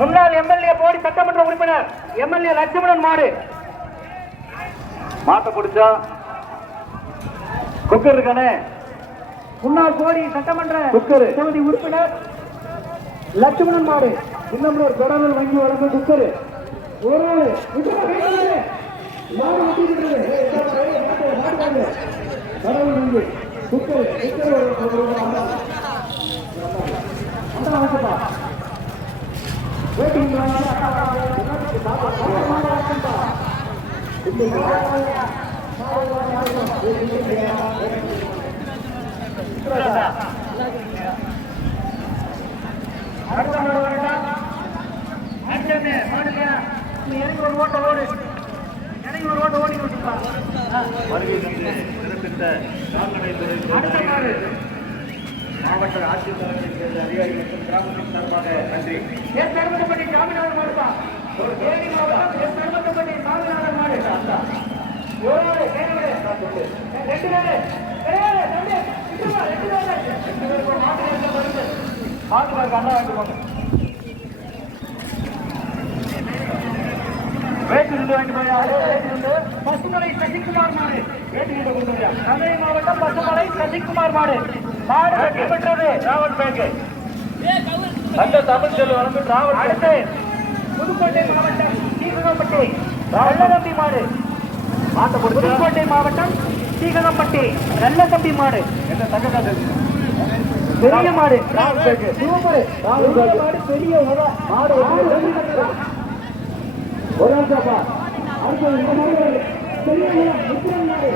முன்னாள் எம்எல்ஏ போடி சட்டமன்ற உறுப்பினர் எம்எல்ஏ லட்சுமணன் மாடு. மாட்டை பிடிச்சா குக்கர் இருக்கானே. முன்னாள் போடி சட்டமன்ற தொகுதி உறுப்பினர் லட்சுமணன் மாடு. இன்னும் தொடர்பில் வங்கி வழங்கும் குக்கர் ஒரு மாவட்ட ஆட்சித்தலைவர் அதிகாரி மற்றும் கிராமத்தின் சார்பாக நன்றி. ஏற்படுத்தப்பட்ட சாமிநாதன் மாடுப்பா. தேனி மாவட்டம் ஏற்படுத்தப்பட்ட சாமிநாதன் மாடு. மாட்டுக்காருக்கு அண்ணா வாங்கிட்டு பசுமலை சசிகுமார் மாடு. கதை மாவட்டம் பசுமலை சசிகுமார் மாடு. மாடு வெற்றி பெற்றது ராவல் பேங்க். அந்த தமிழ் செல்வம் ராவல். அடுத்து புதுக்கோட்டை மாவட்டம் சீககம்பட்டி நல்லதம்பி மாடு. புதுக்கோட்டை மாவட்டம் சீககம்பட்டி நல்லதம்பி மாடு. பெரிய மாடு ராவல் பேங்க். சூப்பர் ராவல் மாடு. பெரிய மாடு ஒரு அடுத்த பெரிய மாடு.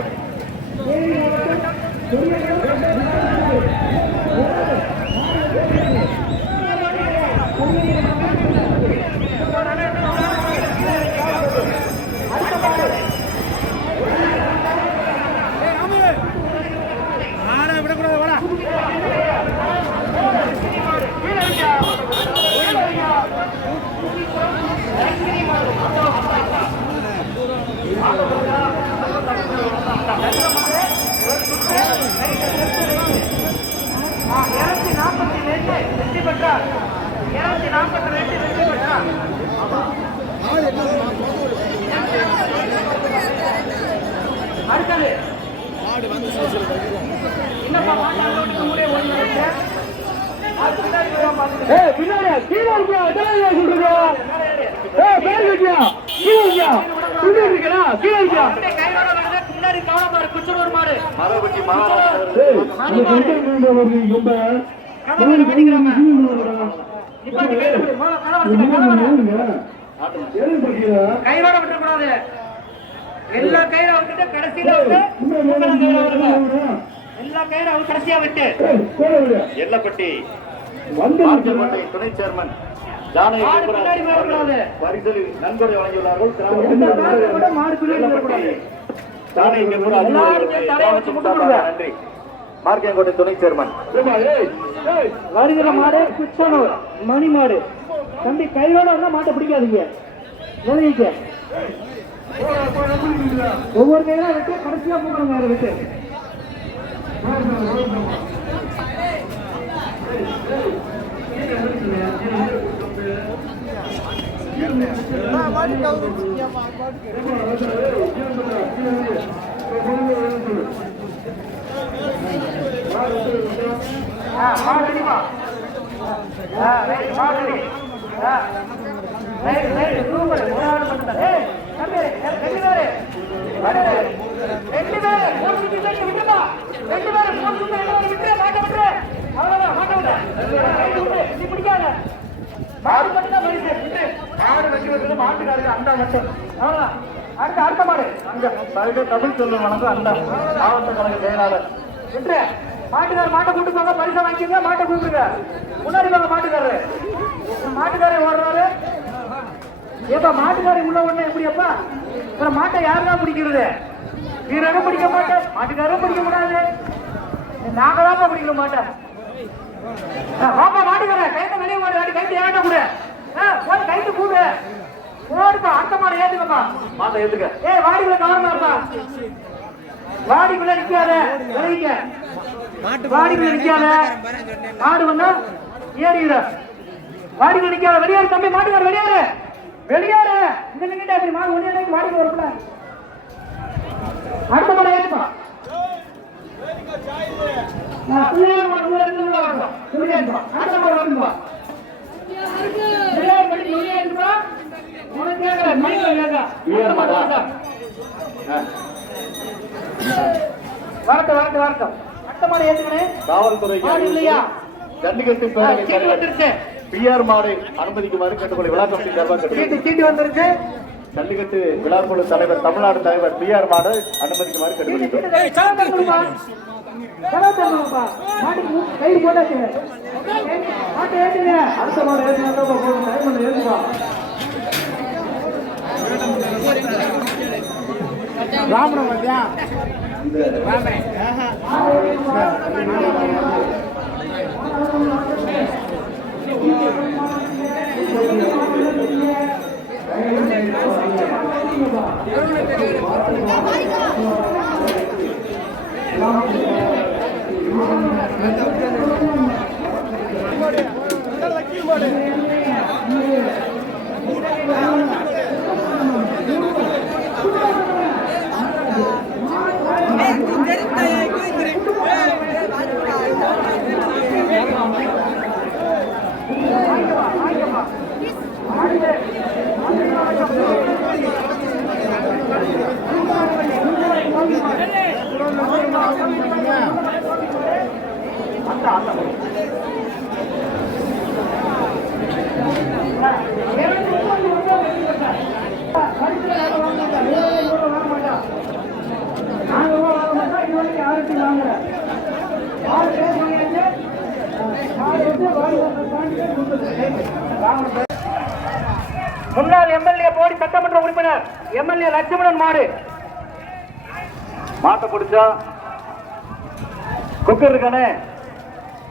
கையோட விட்டுக்கூடாது. எல்லா கயிறு விட்டுட்டு கடைசியில எல்லா கயிறு அவர் கடைசியா விட்டு எல்லப்பட்டி துணை சேர்மன் பரிசலி நன்கொடை வழங்கியுள்ளார்கள். நன்றி. மார்க்கேங்கோட்டை துணை சேர்மன் வருகிற மாடு குச்சனூர் மணி மாடு. தம்பி கையோட வந்தா மாட்டை பிடிக்காதீங்க. விளைவிக்க ஒவ்வொரு கையில விட்டு கடைசியா போடுங்க. அதை விட்டு அடுத்த மாடு தமிழ் செல்வம் வழங்கும் அந்த மாவட்ட கழக செயலாளர் என்று மாட்டுக்காரர் மாட்டை கூட்டு போங்க. பரிசை வாங்கிக்கோங்க. மாட்டை கூப்பிடுங்க. முன்னாடி போங்க. மாட்டுக்காரர் ஓடுறாரு. ஏப்பா மாட்டுக்காரர் உள்ள ஒண்ணு எப்படியப்பா மாட்டை யாருதான் பிடிக்கிறது? வீரரும் பிடிக்க மாட்டேன், மாட்டுக்காரரும் பிடிக்க கூடாது. நாங்க தான் பிடிக்கணும் மாட்டேன். பாப்பா மாட்டுக்காரர் கைத்த வெளியே மாடு. கைத்து ஏன்டா கூட போய் கைத்து கூடு போடுப்பா. அடுத்த மாடு ஏத்துக்கப்பா. மாட்டை ஏத்துக்க. வாடிக்குள்ள கவர்மா இருப்பா. வாடிக்குள்ள நிக்காத. விளைவிக்க வாடிக்குள்ள நிக்காத. மாடு வந்தா ஏறிவிட. மாடி நிக்காத வெளியாரு தம்பி மாட்டுக்கார வெளியாரு வெளியாரு இங்க நிக்கிட்டா இப்படி மாடு ஒண்ணே மாடி வரல அடுத்த மாடு ஏத்துப்பா நான் புள்ளையார் மாடு ஊர்ல இருந்து வரணும் புள்ளையார் அடுத்த மாடு வரணும்பா புள்ளையார் மாடு புள்ளையார்ப்பா உனக்கு கேக்குற மைக்ல கேக்குற புள்ளையார் மாடு வரட்டும் அடுத்த மாடு ஏத்துக்கணே காவல்துறை மாடு இல்லையா ஜல்லிக்கட்டு சீட்டு வந்துருச்சு பிஆர் மாடு அனுமதிக்குமாறு கேட்டுக்கொள்ள விழா கமிட்டி சார்பாக சீட்டு வந்துருச்சு ஜல்லிக்கட்டு விழாக்குழு தலைவர் தமிழ்நாடு தலைவர் பிஆர் மாடு அனுமதிக்குமாறு கேட்டுக்கொள்கிறோம். அடுத்த மாடு ஏற்றுவா ராமணம் பார்த்தியா முன்னாள் எம்எல்ஏ போடி சட்டமன்ற உறுப்பினர் எம்எல்ஏ லட்சுமணன் மாடு மாட்டை பிடிச்சா குக்கர் இருக்கானே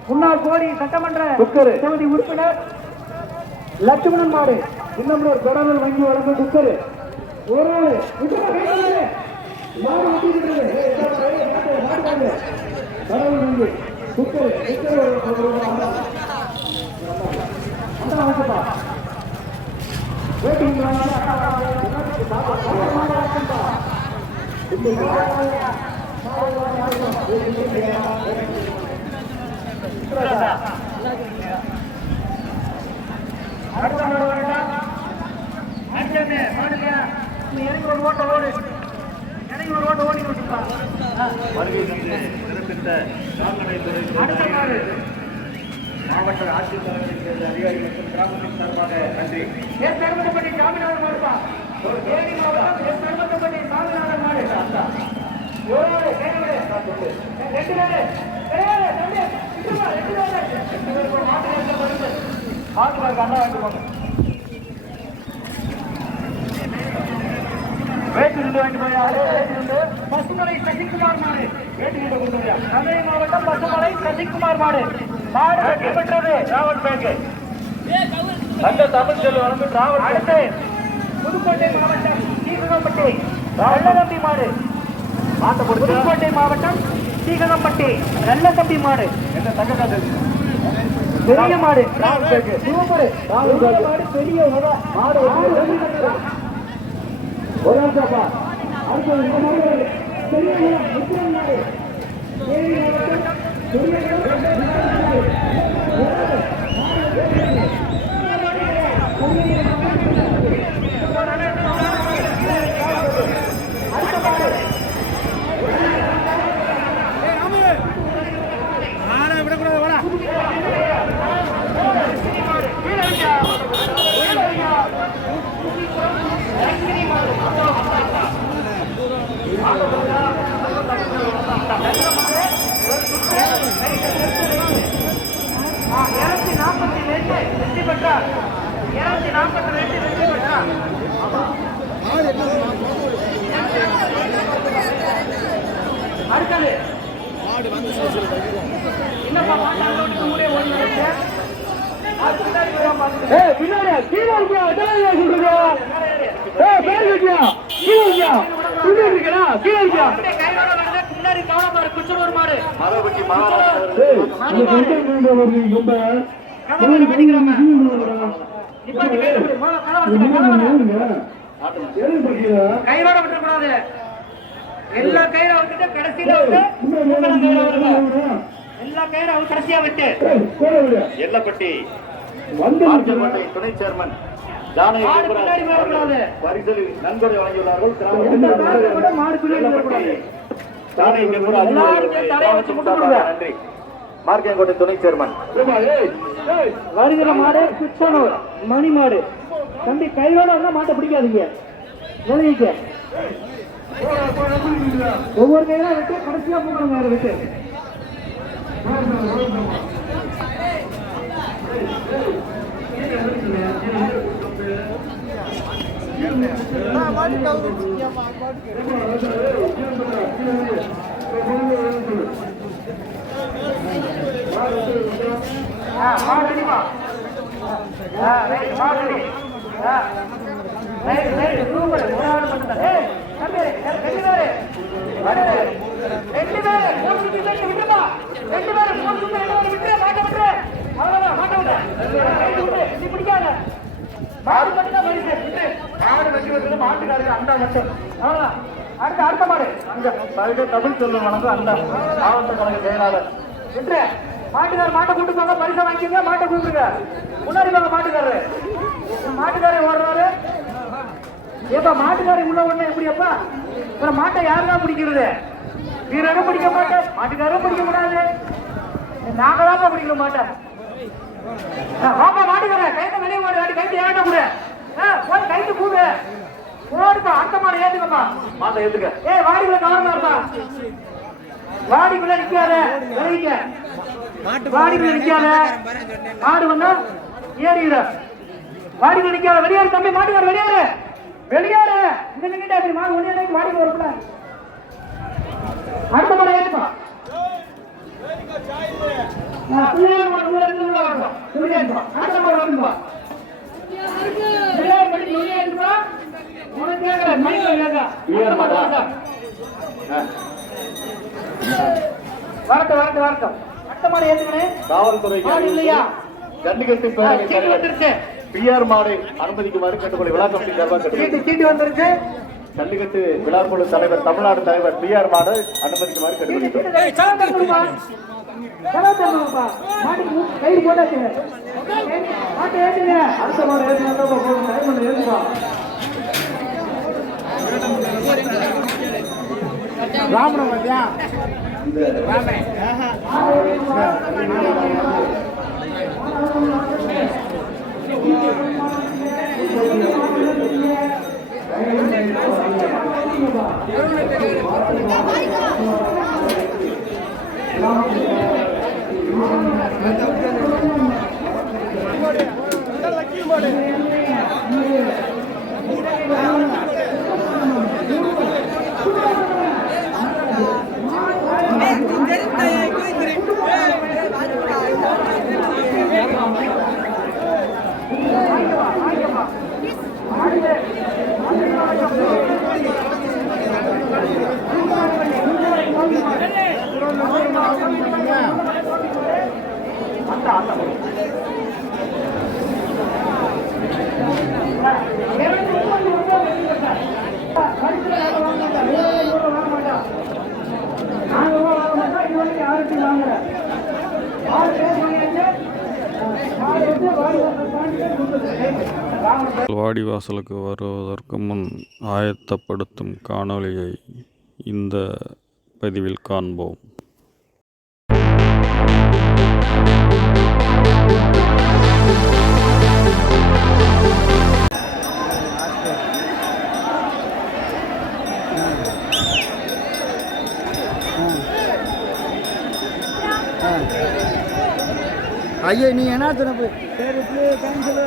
முன்னாள் போடி சட்டமன்ற குக்கரு தொகுதி உறுப்பினர் லட்சுமணன் மாடு இன்னும் ஒரு பெடரல் வங்கி வழங்கும் குக்கரு ஒரு மாடு குக்கரு மாவட்ட ஆட்சித்தலைவர் அதிகாரி மற்றும் கிராமத்தின் சார்பாக நன்றி. பெருமந்தப்பட்டி சாமிநாதன் மாடுப்பா தேனி மாவட்டம் பெருமந்தப்பட்டி சாமிநாதன் மாடு பசுமலை சசிகுமார் மாடு கதை மாவட்டம் பசுமலை சசிகுமார் மாடு மாடு வெற்றி பெற்றது ராவல்பேட்டை அந்த தமிழ் செல்வ வழங்கு ராவல் அடுத்து புதுக்கோட்டை மாவட்டம் சீககம்பட்டி நல்லதம்பி மாடு புதுக்கோட்டை மாவட்டம் சீககம்பட்டி நல்லதம்பி மாடு என்ன தங்க காசு பெரிய மாடு ராவல்பேட்டை சூப்பர் மாடு பெரிய மாடு ஒரு நிமிஷம்ப்பா அடுத்து இந்த மாடு பெரிய விக்ரம் மாடு தேனி மாவட்டம் பெரிய வெற்றி பெற்றார் 242 வெற்றி பெற்றார் அடுத்தது என்னப்பா மாட்டாங்க ஊரே ஓடுறது பின்னாடி கீழே இருக்கியா பேர் இருக்கியா கீழே இருக்கியா கீழே இருக்கியா பின்னாடி கவனமா குச்சனூர் மாடு மரபட்டி கதவை மாட்டிக்கிறாங்க. நிப்பாட்டி கையில விடு. கையோட விட்டுறக்கூடாது. எல்லா கயிறை விட்டுட்டு கடைசியில விட்டு எல்லா கயிறை கடைசியா விட்டு எல்லப்பட்டி மார்க்கெட் துணை சேர்மன் ஜானகி பின்னாடி வரக்கூடாது. பரிசல் நன்கொடை வழங்கியுள்ளார்கள். ஜானகி நன்றி. மார்க்கெங்கோட்டை துணை சேர்மன் வருகிற மாடு குச்சனூர் மணி மாடு. தம்பி கையோட வந்தா மாட்டை பிடிக்காதீங்க. விலகிக்க. ஒவ்வொரு கையில விட்டு கடைசியா போகணும். வேற விட்டு அடுத்த மாடு தமிழ் செல்வம் வணக்கம் அந்த மாவட்ட கழக செயலாளர் மாட்டுக்காரர் மாட்டை கூட்டு போங்க. பரிசை வாங்கிக்கோங்க. மாட்டை கூப்பிடுங்க. முன்னாடி போங்க. மாட்டுக்காரர் ஓடுறாரு. ஏப்பா மாட்டுக்காரர் உள்ள ஒண்ணு எப்படியப்பா? மாட்டை யாருதான் பிடிக்கிறது? வீரரும் பிடிக்க மாட்டேன், மாட்டுக்காரும் பிடிக்க கூடாது. நாங்க தான் பிடிக்கணும் மாட்டேன். பாப்பா மாட்டுக்காரர் கைத்த வெளியே மாடு கைத்து ஏட்ட கூட போய் கைத்து கூடு போடுப்பா. அந்த மாடு ஏத்துக்கப்பா. மாட்டை ஏத்துக்க. வாடிக்குள்ள கவர்மா இருப்பா. வாடிக்குள்ள நிக்காத. விளைவிக்க வாடிக்குள்ள நிக்காத. மாடு வந்தா ஏறிடுற. வாடிக்குள்ள நிக்காத. வெளியாரு தம்பி. மாட்டுக்கார வெளியாரு. வெளியாரு. இந்த நிக்கிட்ட அப்படி மாடு ஒன்னே வாடிக்கு வரப்பட. அடுத்த மாடு ஏத்துப்பா. அடுத்த மாடு வந்துப்பா. வரட்டும். அடுத்த மாடு ஏத்துக்கணே. காவல்துறை இல்லையா? ஜல்லிக்கட்டு பிஆர் மாடு அனுமதிக்குமாறு கேட்டுக்கொள்ள விழா கமிட்டி சார்பாக சீட்டு வந்துருச்சு. ஜல்லிக்கட்டு விழாக்குழு தலைவர் தமிழ்நாடு தலைவர் பிஆர் மாடு அனுமதிக்குமாறு கேட்டுக்கொள்கிறோம். கயிறு போட்டாச்சு. மாட்டை ஏத்துங்க. அடுத்த மாடு ஏத்துப்பா. ராமணம் பாத்தியா? வாடிவாசலுக்கு வருவதற்கு முன் ஆயத்தப்படுத்தும் காணொளியை இந்த பதிவில் காண்போம். ஐயோ நீ என்ன சொன்ன சரி கேன்சல்.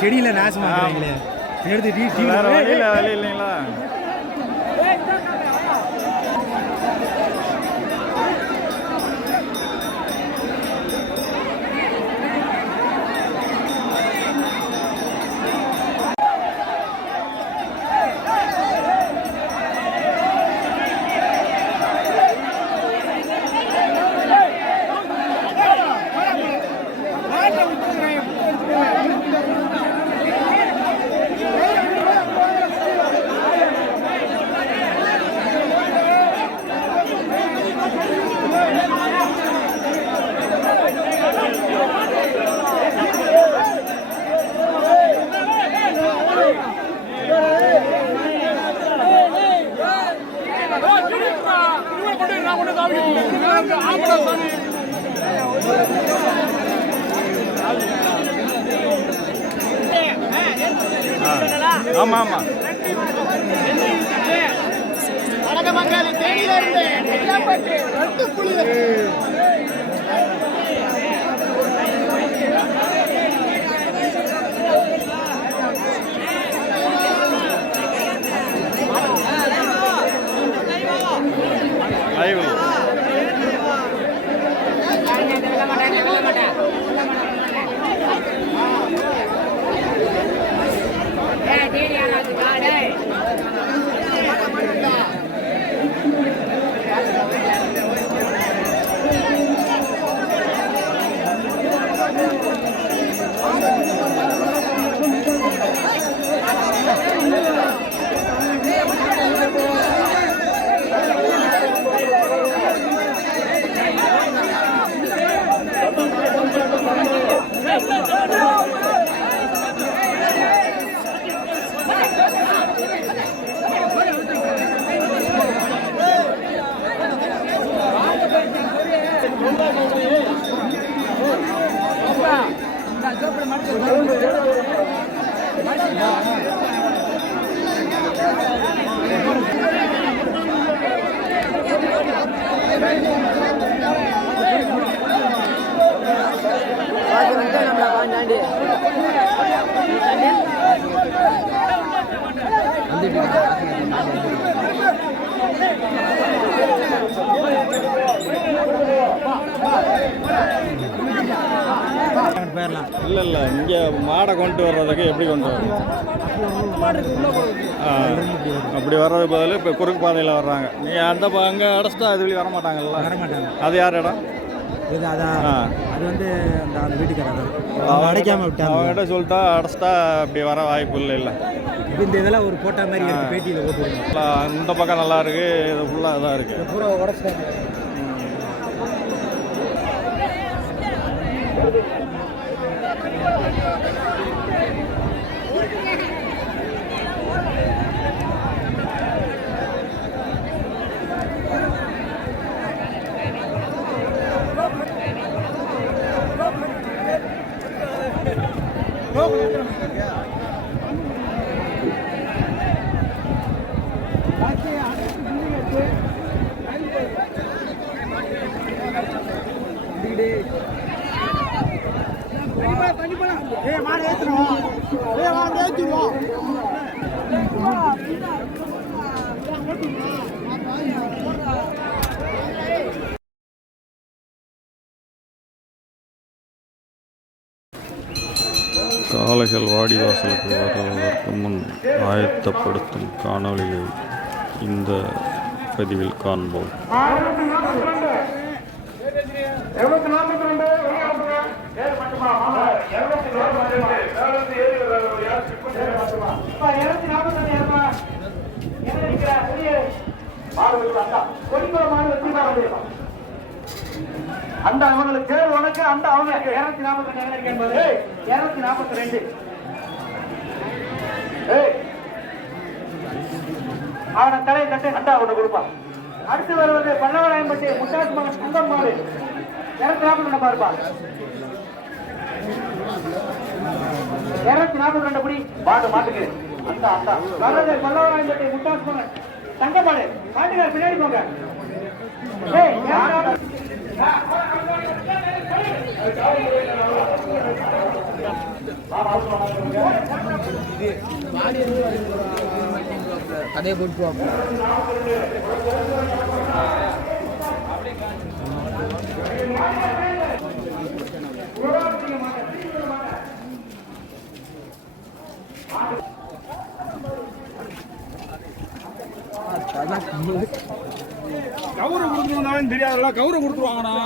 செடியில நாசமாக்குறீங்களே எடுத்து வேற வழி இல்லைங்களா? ஆமா ஆமா லைவ் போயிடலாம். இல்லை இல்லை இங்கே மாடை கொண்டு வர்றதுக்கு எப்படி கொண்டு வர்றது? அப்படி வர்றது பதில் இப்போ குறுக்கு பாதையில் வர்றாங்க. நீங்கள் அந்த அங்கே அடைச்சிட்டா அது வெளியே வர மாட்டாங்கல்ல? வரமாட்டாங்க. அது யார் இடம்? இது அதான் அது வந்து அந்த வீட்டுக்காரர் அடைக்காம விட்டாங்க. அவங்ககிட்ட சொல்லிட்டா அடைச்சிட்டா அப்படி வர வாய்ப்பு இல்லை. இல்லை இந்த இதெல்லாம் ஒரு போட்டா மாதிரி எடுத்து பேட்டியில் போட்டுருங்க. இந்த பக்கம் நல்லா இருக்கு, இது ஃபுல்லாக இதாக இருக்குது. பூரா உடச்சிட்டாங்க. காளைகள் வாடிவாசலுக்கு வருவதற்கு முன் ஆயத்தப்படுத்தும் காணொளியை இந்த பதிவில் காண்போம். அந்த அவங்களுக்கு பேர் உனக்கு அந்த அவங்க 242 என்பது 242. அவனை தலையை தட்டு அண்டா ஒன்று கொடுப்பான். அடுத்து வருவது பல்லவராயம்பட்டி முட்டாசு மகன் சுந்தம் மாடு 242 பாருப்பா. 242 படி மாடு மாட்டுக்கு அந்த அந்த வர்றது பல்லவராயம்பட்டி முட்டாசு மகன் தங்க மாடு மாட்டுக்கார பின்னாடி போங்க. ஏய் அதே போட்டு கவுரை கொடுத்துருவாங்க தெரியாதுல்ல, கவுரை கொடுத்துருவாங்கண்ணா.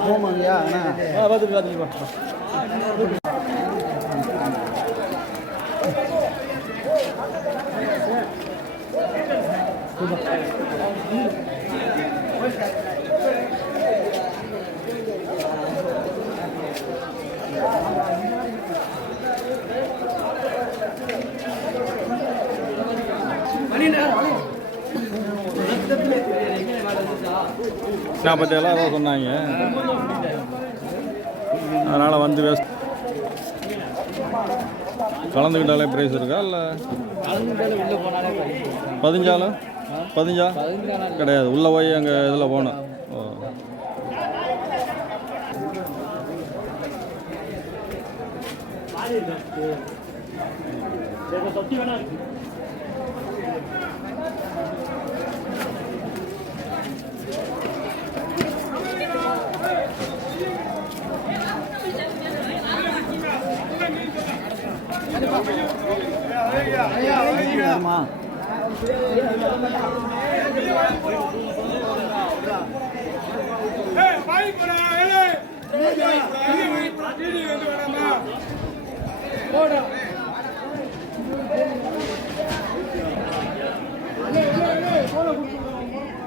போமாங்கய்யா அண்ணா நான் பற்றியெல்லாம் அதான் சொன்னாங்க. அதனால் வந்து வேஸ்ட். கலந்துக்கிட்டாலே ப்ரைஸ் இருக்கா இல்லை பதிஞ்சா கிடையாது, உள்ளே போய் அங்கே இதில் போகணும். ஓ,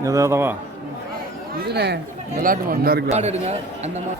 எதாவதவா இதுண்ணே விளாட்டு மாடு எடுங்க அந்த மாதிரி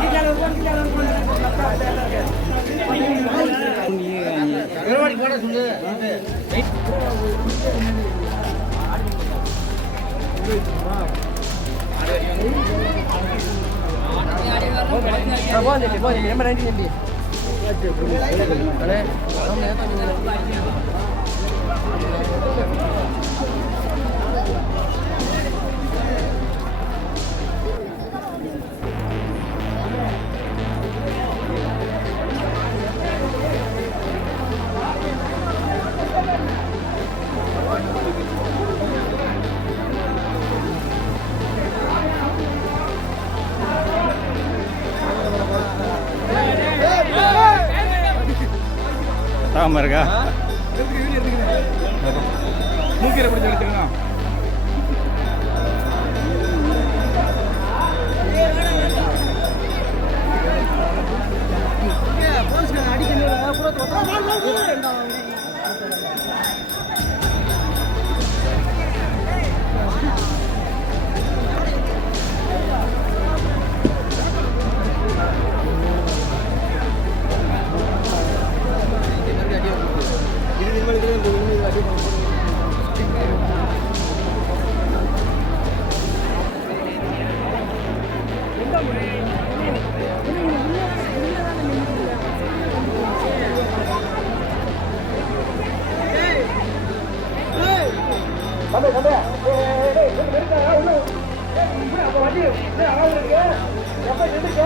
Ini தாம இருக்கா மூக்கீரை பிடிச்சி எடுத்துக்கணும். தம்பி தம்பி அப்போ வண்டி அழகு இருக்கு எப்ப நின்றுக்க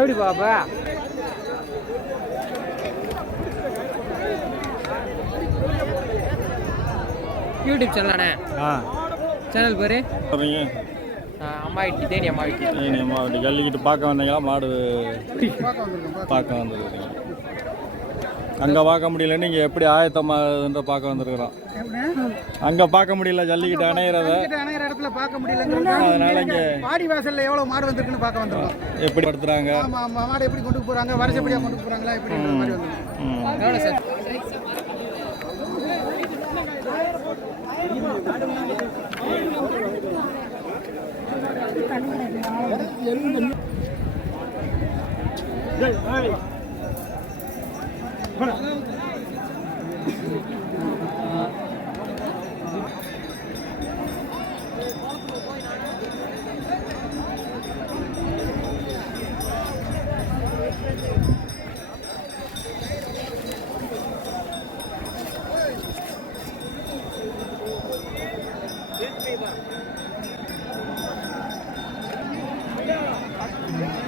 எப்படி பாப்பா யூடியூப் சேனலாண்ணே சேனல் பேர் சொல்கிறீங்க அம்மா வீட்டு தேனி அம்மா வீட்டு நீங்கள் அம்மா வீட்டு ஜல்லிக்கிட்டு பார்க்க வந்தீங்களா மாடு பார்க்க வந்துருக்கீங்க அங்கே பார்க்க முடியல நீங்கள் எப்படி ஆயத்தமாக பார்க்க வந்துருக்குறோம் அங்கே பார்க்க முடியல ஜல்லிக்கிட்டு அணையிறத அணையிற இடத்துல பார்க்க முடியலங்கிறது அதனால இங்கே பாடி வாசல்ல எவ்வளவு மாடு வந்திருக்குன்னு பார்க்க வந்திருக்கோம். எப்படி படுத்துறாங்க ஆமா ஆமா மாடு எப்படி கொண்டு போறாங்க வருஷப்படியா கொண்டு போறாங்களா இப்படின்ற மாதிரி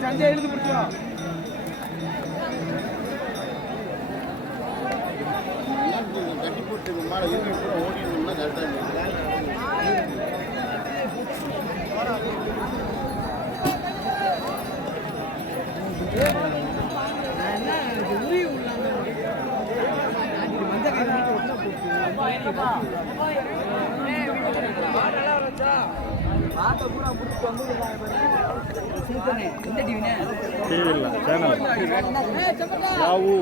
வந்து எழுதி பிடிச்சோம். கட்டி போட்டு மாடை ஓடினா கரெக்டாக டிவி இல்லை சேனல் யாவு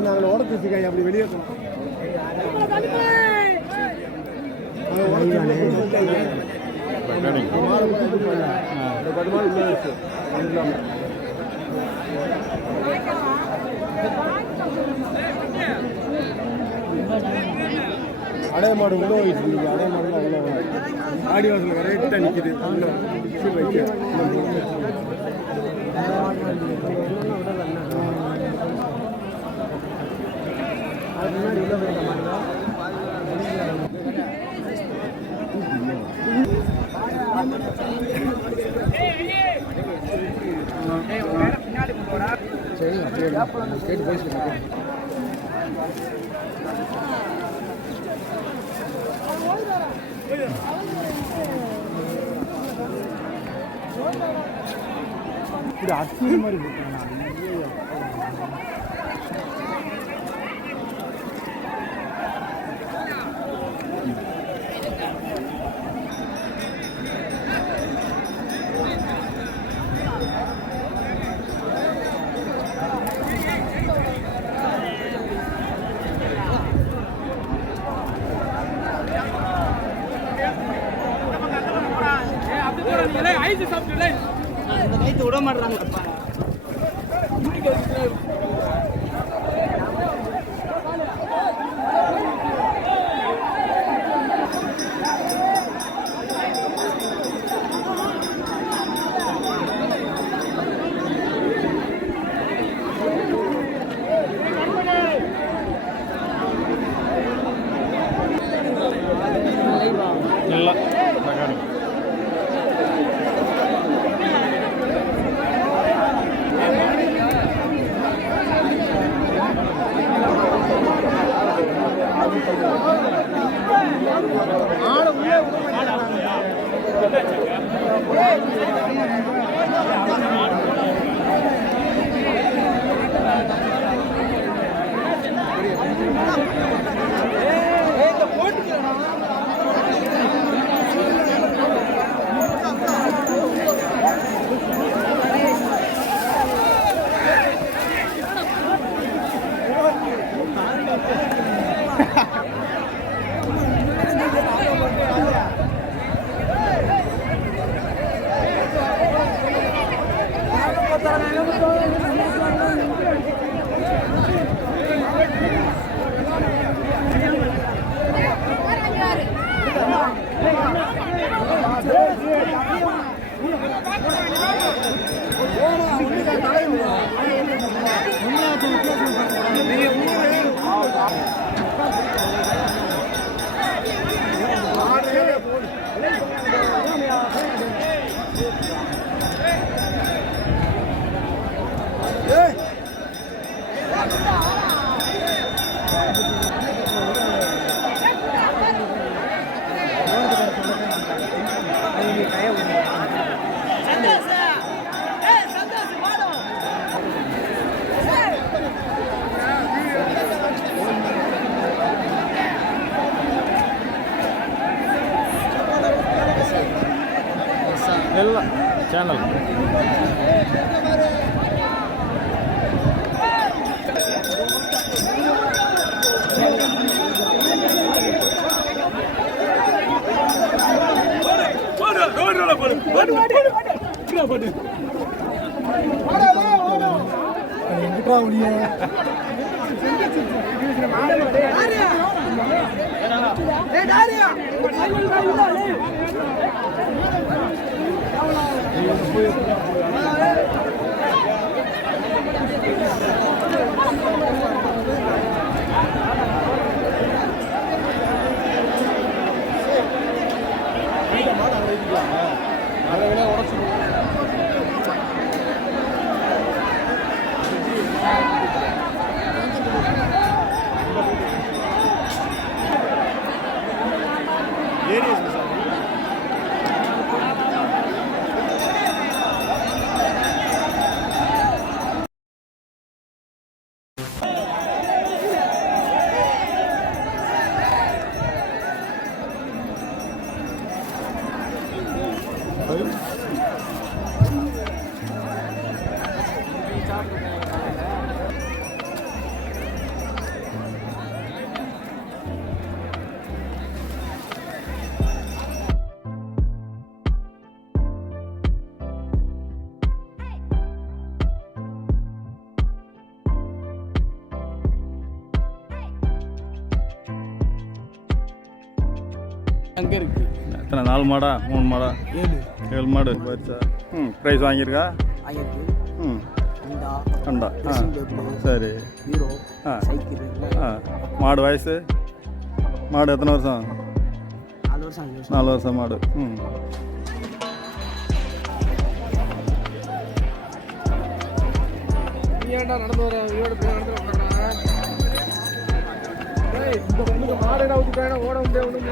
நாங்கள் உடச்சு வச்சுக்காய் அப்படி வெளியே அடைய மாடு உள்ள போயிட்டு இருக்கு. அடைய மாடுலாம் உள்ள ஆடி வாசல் கரெக்டாக நிற்கிது. முன்னாடி உள்ள போயிருக்க மாட்டேங்க. சரி கேட்டு பேசிட்டு இப்படி அச்சு மாதிரி போட்டுருங்க. கைத்து விட மாட்டாங்க. இல்லை ಇಲ್ಲ ಚಾನಲ್ அங்கே இருக்கு எத்தனை 4 மாடா 3 மாடா 7 மாடு போயிடுச்சா ப்ரைஸ் வாங்கியிருக்கா கண்டா சரி மாடு வயசு மாடு எத்தனை வருஷம் 4 வருஷம் மாடு ஏன்டா நடந்து வர இவரோட போய் நடந்து வர்றாங்க இந்த மாடு ஊத்திட்டானா ஓட முடியாது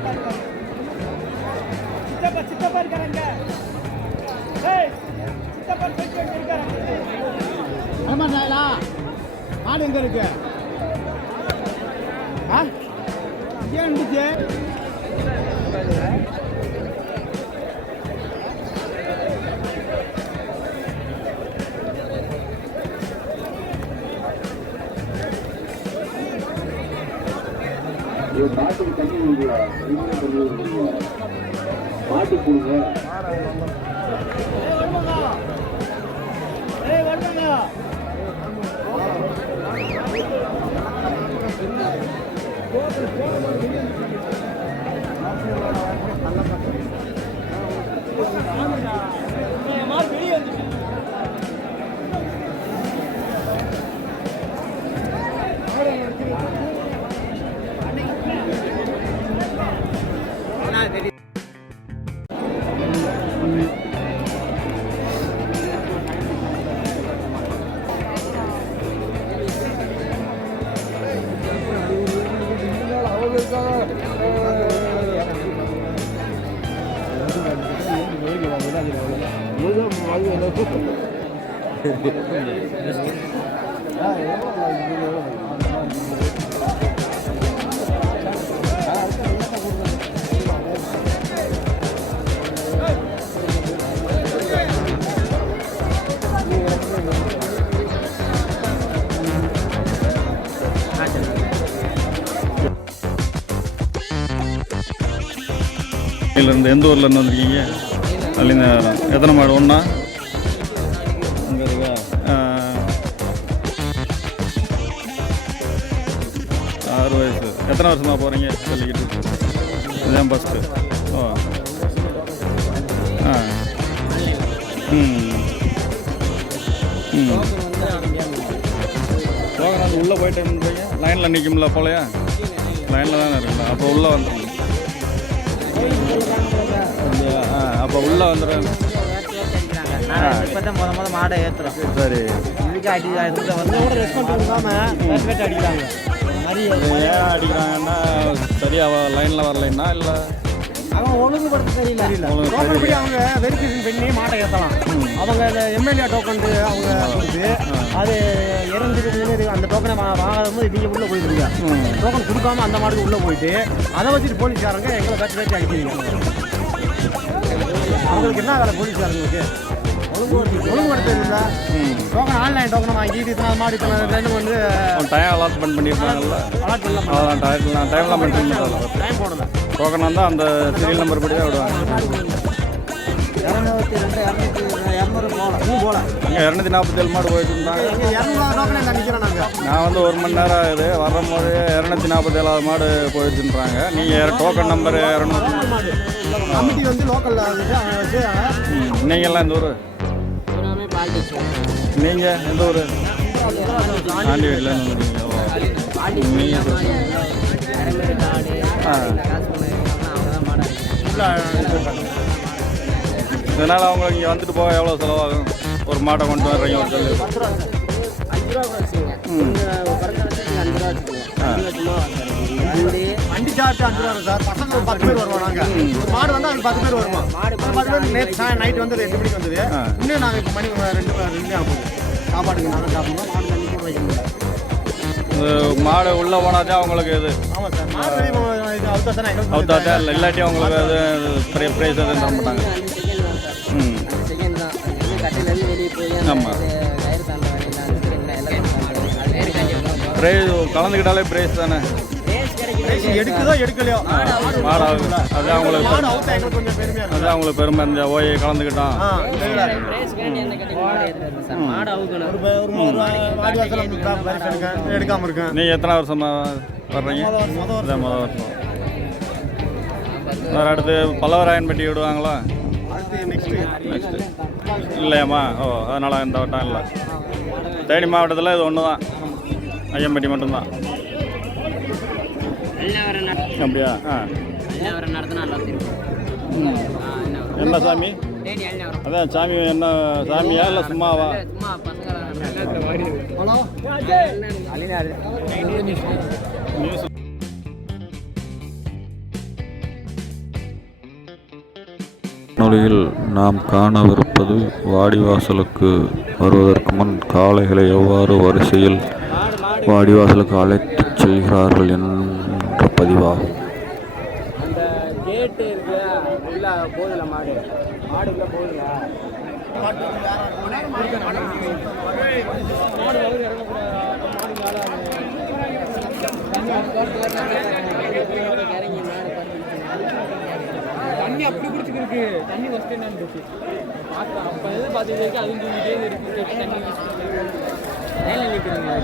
Thank you. மாடு எங்க இருக்கு ஏன் இருந்துச்சு மாட்டுக்கு தண்ணி மாட்டு கொடுங்க இருந்து எந்த ஊர்லேருந்து வந்திருக்கீங்க? அல்லிங்க. எத்தனை மாடு? ஒன்றா? இங்கே இருக்கா? 6 வயசு. எத்தனை வருஷமாக போகிறீங்க சொல்லிக்கிட்டு? இதுதான் ஃபஸ்ட்டு. ஓ ஆ போகிறாங்க. உள்ளே போயிட்டேன்றீங்க. லைனில் நிற்கும்ல போலையா? லைனில் தானே இருக்குல்ல. அப்போ உள்ளே வந்துடுங்க. அப்போ உள்ளே வந்துடுறேன். இப்போ தான் முத மாடை ஏற்றுறோம். சரி. இதுக்கு ரெஸ்பான்ஸ் அடிக்கிறாங்க. ஏன் அடிக்கிறாங்கன்னா சரியாக லைனில் வரலைன்னா இல்லை அவன் ஒழுங்குபடுத்த தெரியல. டோக்கன் அவங்க வெரிஃபிகேஷன் பண்ணி மாட்டை ஏற்றலாம். அவங்க அந்த எம்எல்ஏ டோக்கன் அவங்க கொடுத்து அது இறந்துட்டு அந்த டோக்கனை வாங்காத போது இவங்க உள்ளே போயிருங்க. டோக்கன் கொடுக்காம அந்த மாட்டுக்கு உள்ளே போயிட்டு அதை வச்சுட்டு போலீஸ்காரங்க எங்களை பேச்சு அடிக்கிறீங்க. அவங்களுக்கு என்ன வேலை போலீஸ்காரங்களுக்கு? ஒழுங்குபடுத்த இல்லை. டோக்கன் ஆன்லைன் டோக்கனை வாங்கிட்டு இத்தனை மாடு இத்தனை வந்து டைம் அலாட்மெண்ட் பண்ணியிருப்பாங்கல்ல. அலாட் பண்ணலாம். டைம்லாம் மென்ஷன் பண்ணல. டைம் போடணும். டோக்கன் வந்தால் அந்த சீரியல் நம்பர் படி தான் விடுவாங்க. 200 போகல. இங்கே 247 மாடு போயிட்டு இருந்தாங்க. 200 டோக்கனை தான் நிற்கிறோம் நாங்கள். நான் வந்து 1 மணி நேரம் ஆகுது. வரும்போது 247 மாடு போயிட்டுன்றாங்க. நீங்கள் டோக்கன் நம்பர் 200. கமிட்டி வந்து லோக்கலில் வச்சு நீங்கள்லாம் எந்த ஊர்? நீங்கள் எந்த ஊர்? ஆண்டி வீட்டில் இதனால் அவங்க இங்கே வந்துட்டு போக எவ்வளோ செலவாகும்? ஒரு மாட்டை கொண்டு வர்றீங்க ஒரு சொல்லி. வண்டி சார்ஜ் 5 ரூபா சார். பசங்க ஒரு 10 பேர் வருவோம். நாங்கள் மாடு வந்து அதுக்கு 10 பேர் வருமா? 10 பேர் நேற்று நைட் வந்து 8 மணிக்கு வந்தது. இன்னும் நாங்கள் இப்போ மணி 2 ஆகும். சாப்பாட்டுக்கு நாங்கள் சாப்பிடுவோம். மாடு தண்ணி கூட வைக்க முடியாது. மாடு உள்ளே போனாதான் அவங்களுக்கு இது. ஆமாம் சார். மாடு இது அவுத்தா தானே எங்களுக்கு அவுத்தாத்தா இல்லை. இல்லாட்டி அவங்களுக்கு அது பெரிய ப்ரைஸ் எதுவும் தர மாட்டாங்க. ஆமாம். ப்ரைஸ் கலந்துக்கிட்டாலே ப்ரைஸ் தானே. எடுக்குதோ எடுக்கலையோ மாடு ஆகுது. அது அவங்களுக்கு மாடு அவுத்தா எங்களுக்கு கொஞ்சம் பெருமையாக இருக்கும். அது அவங்களுக்கு பெருமை. இந்த ஓய் கலந்துக்கிட்டான். எடுக்காம இருக்கேன். நீங்கள் எத்தனை வருஷமாக வர்றீங்க? முதல் வருஷம். வேறு அடுத்து பல்லவராயன்பட்டி விடுவாங்களா? நெக்ஸ்ட்டு இல்லையாம்மா? ஓ அதனால் இந்த வட்டம் இல்லை. தேனி மாவட்டத்தில் இது ஒன்று தான். ஐயம்பட்டி மட்டும்தான். அப்படியா? என்ன சாமி? அதான் சாமி. என்ன சாமியா இல்லை சும்மாவா? நியூஸ் காணொளியில் நாம் காணவிருப்பது வாடிவாசலுக்கு வருவதற்கு முன் காளைகளை எவ்வாறு வரிசையில் வாடிவாசலுக்கு அழைத்துச் செல்கிறார்கள் என்ற பதிவாகும். அந்த கேட்டு இருக்கு உள்ள போகுதுல மாடு உள்ள போகுதுல தண்ணி அப்படி குடிச்சுருக்கு. தண்ணி ஃபஸ்ட்டு என்ன இருந்துச்சு பார்த்தா அப்போ எது பார்த்துட்டு அதுவும் தூங்கிட்டே இருக்கு. தண்ணி மேலே நிற்கிறீங்க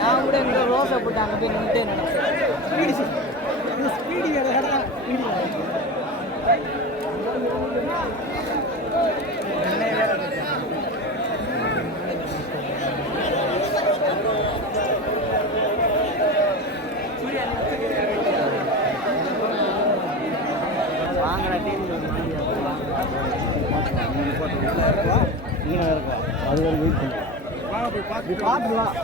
நான் கூட இந்த ரோஸை போட்டு அங்கே போய் நின்றுட்டே நினைச்சேன். வாங்குற டீம் அது ஒரு வெயிட் பண்ணு. பார்த்துக்கலாம்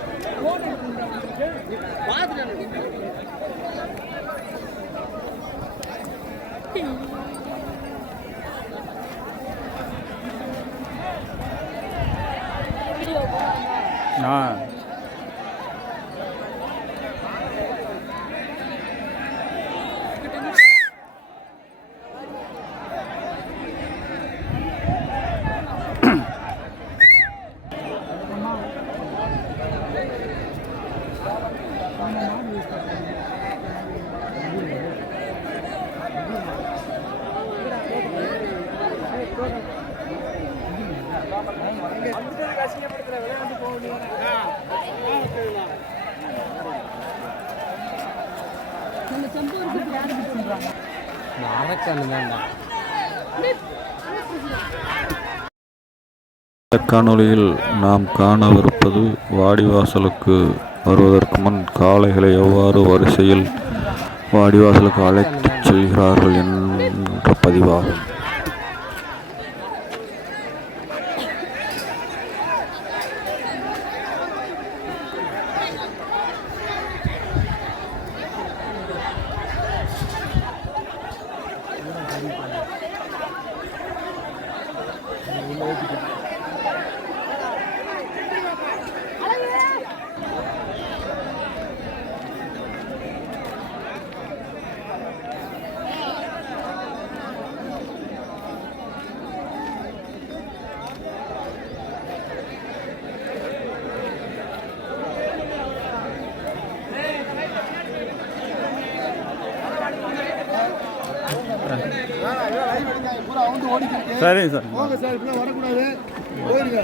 இந்த காணொளியில் நாம் காணவிருப்பது வாடிவாசலுக்கு வருவதற்கு முன் காளைகளை எவ்வாறு வரிசையில் வாடிவாசலுக்கு அழைத்துச் செல்கிறார்கள் என்ற பதிவாகும். சரிங்க சார். போங்க சார், இப்படிலாம் வரக்கூடாது, போயிருங்க.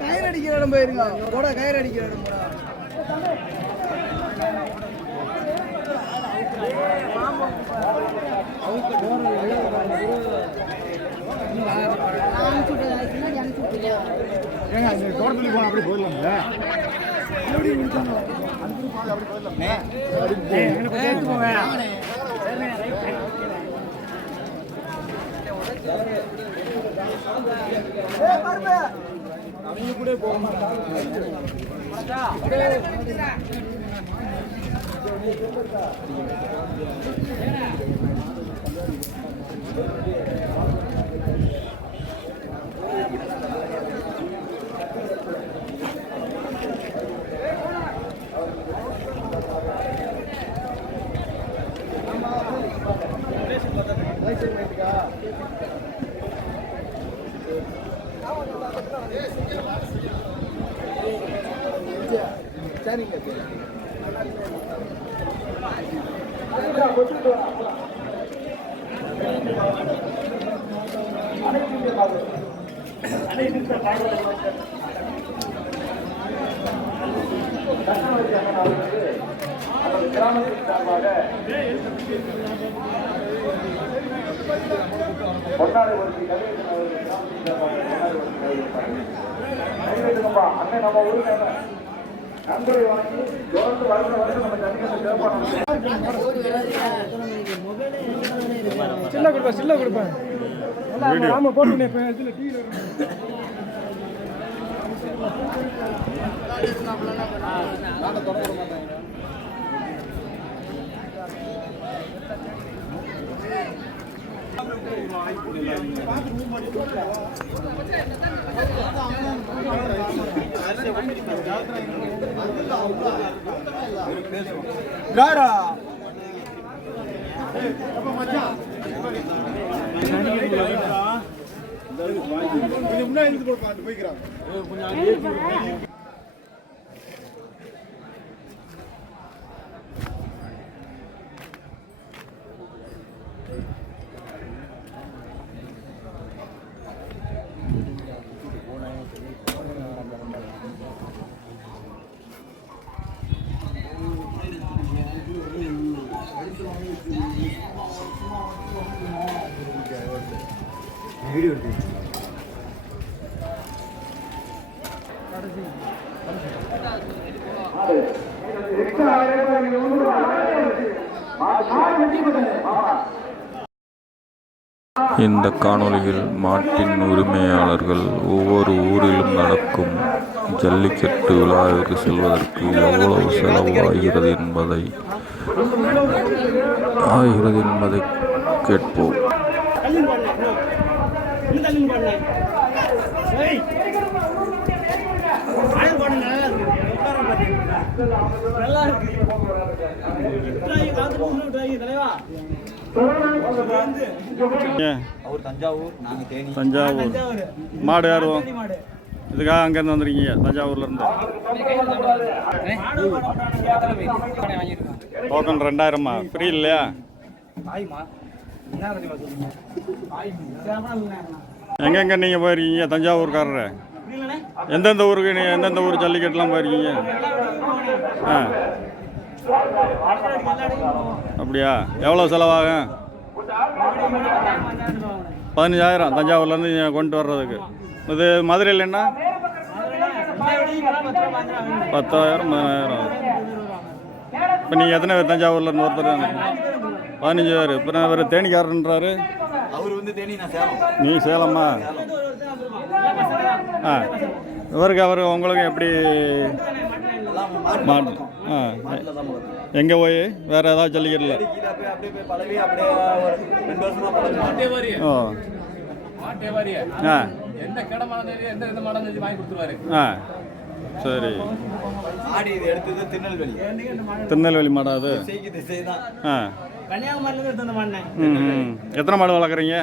கயிறு அடிக்கிற இடம் போயிருங்க, கூட கயிறு அடிக்கிற இடம் போடா. ஏங்க இந்த தோட்டத்துக்கு போனால் அப்படி போயிடலாம்ல கிராமத்தின் சார்பாக பொன்னாடை ஒருத்தி கவியரசன் அவர்கள் கிராமத்தின் சார்பாக கைவேண்டுங்கப்பா அண்ணன் நம்ம ஊருக்கு நன்கொடை வாங்கி தொடர்ந்து வருஷம் நம்ம ஜல்லிக்கட்டு சிறப்பான சில்ல கொடுப்பேன் ஆமா போட்டு இதுல டிவியில் வீடியோ எடுத்து இந்த காணொளியில் மாட்டின் உரிமையாளர்கள் ஒவ்வொரு ஊரிலும் நடக்கும் ஜல்லிக்கட்டு விழாவிற்கு செல்வதற்கு எவ்வளவு செலவு ஆகிறது என்பதை கேட்போம். தஞ்சாவூர் மாடு யாரும் இதுக்காக அங்கேருந்து வந்துருக்கீங்க தஞ்சாவூர்லேருந்து டோக்கன் 2000மா ஃப்ரீ இல்லையா எங்கெங்க நீங்கள் போயிருக்கீங்க தஞ்சாவூர்காரரு எந்தெந்த ஊருக்கு எந்தெந்த ஊர் ஜல்லிக்கட்டுலாம் போயிருக்கீங்க ஆ அப்படியா எவ்வளோ செலவாகும் 15,000 தஞ்சாவூர்லேருந்து நீங்கள் கொண்டு வர்றதுக்கு இது மதுரையில் என்ன 10,000 15,000 இப்போ நீங்கள் எத்தனை பேர் தஞ்சாவூர்லேருந்து ஒருத்தர் 15 பேர் இப்போ நான் வேறு தேனிக்காரன்றாரு நீ சேலம்மா ஆ இவருக்கு உங்களுக்கு எப்படி மாட்டு ஆ எங்கே போய் வேறு ஏதாவது ஜல்லிக்கட்டில் ஓ ஆ ஆ சரி திருநெல்வேலி மாடா அது ஆ எத்தனை மாடு வளர்க்குறீங்க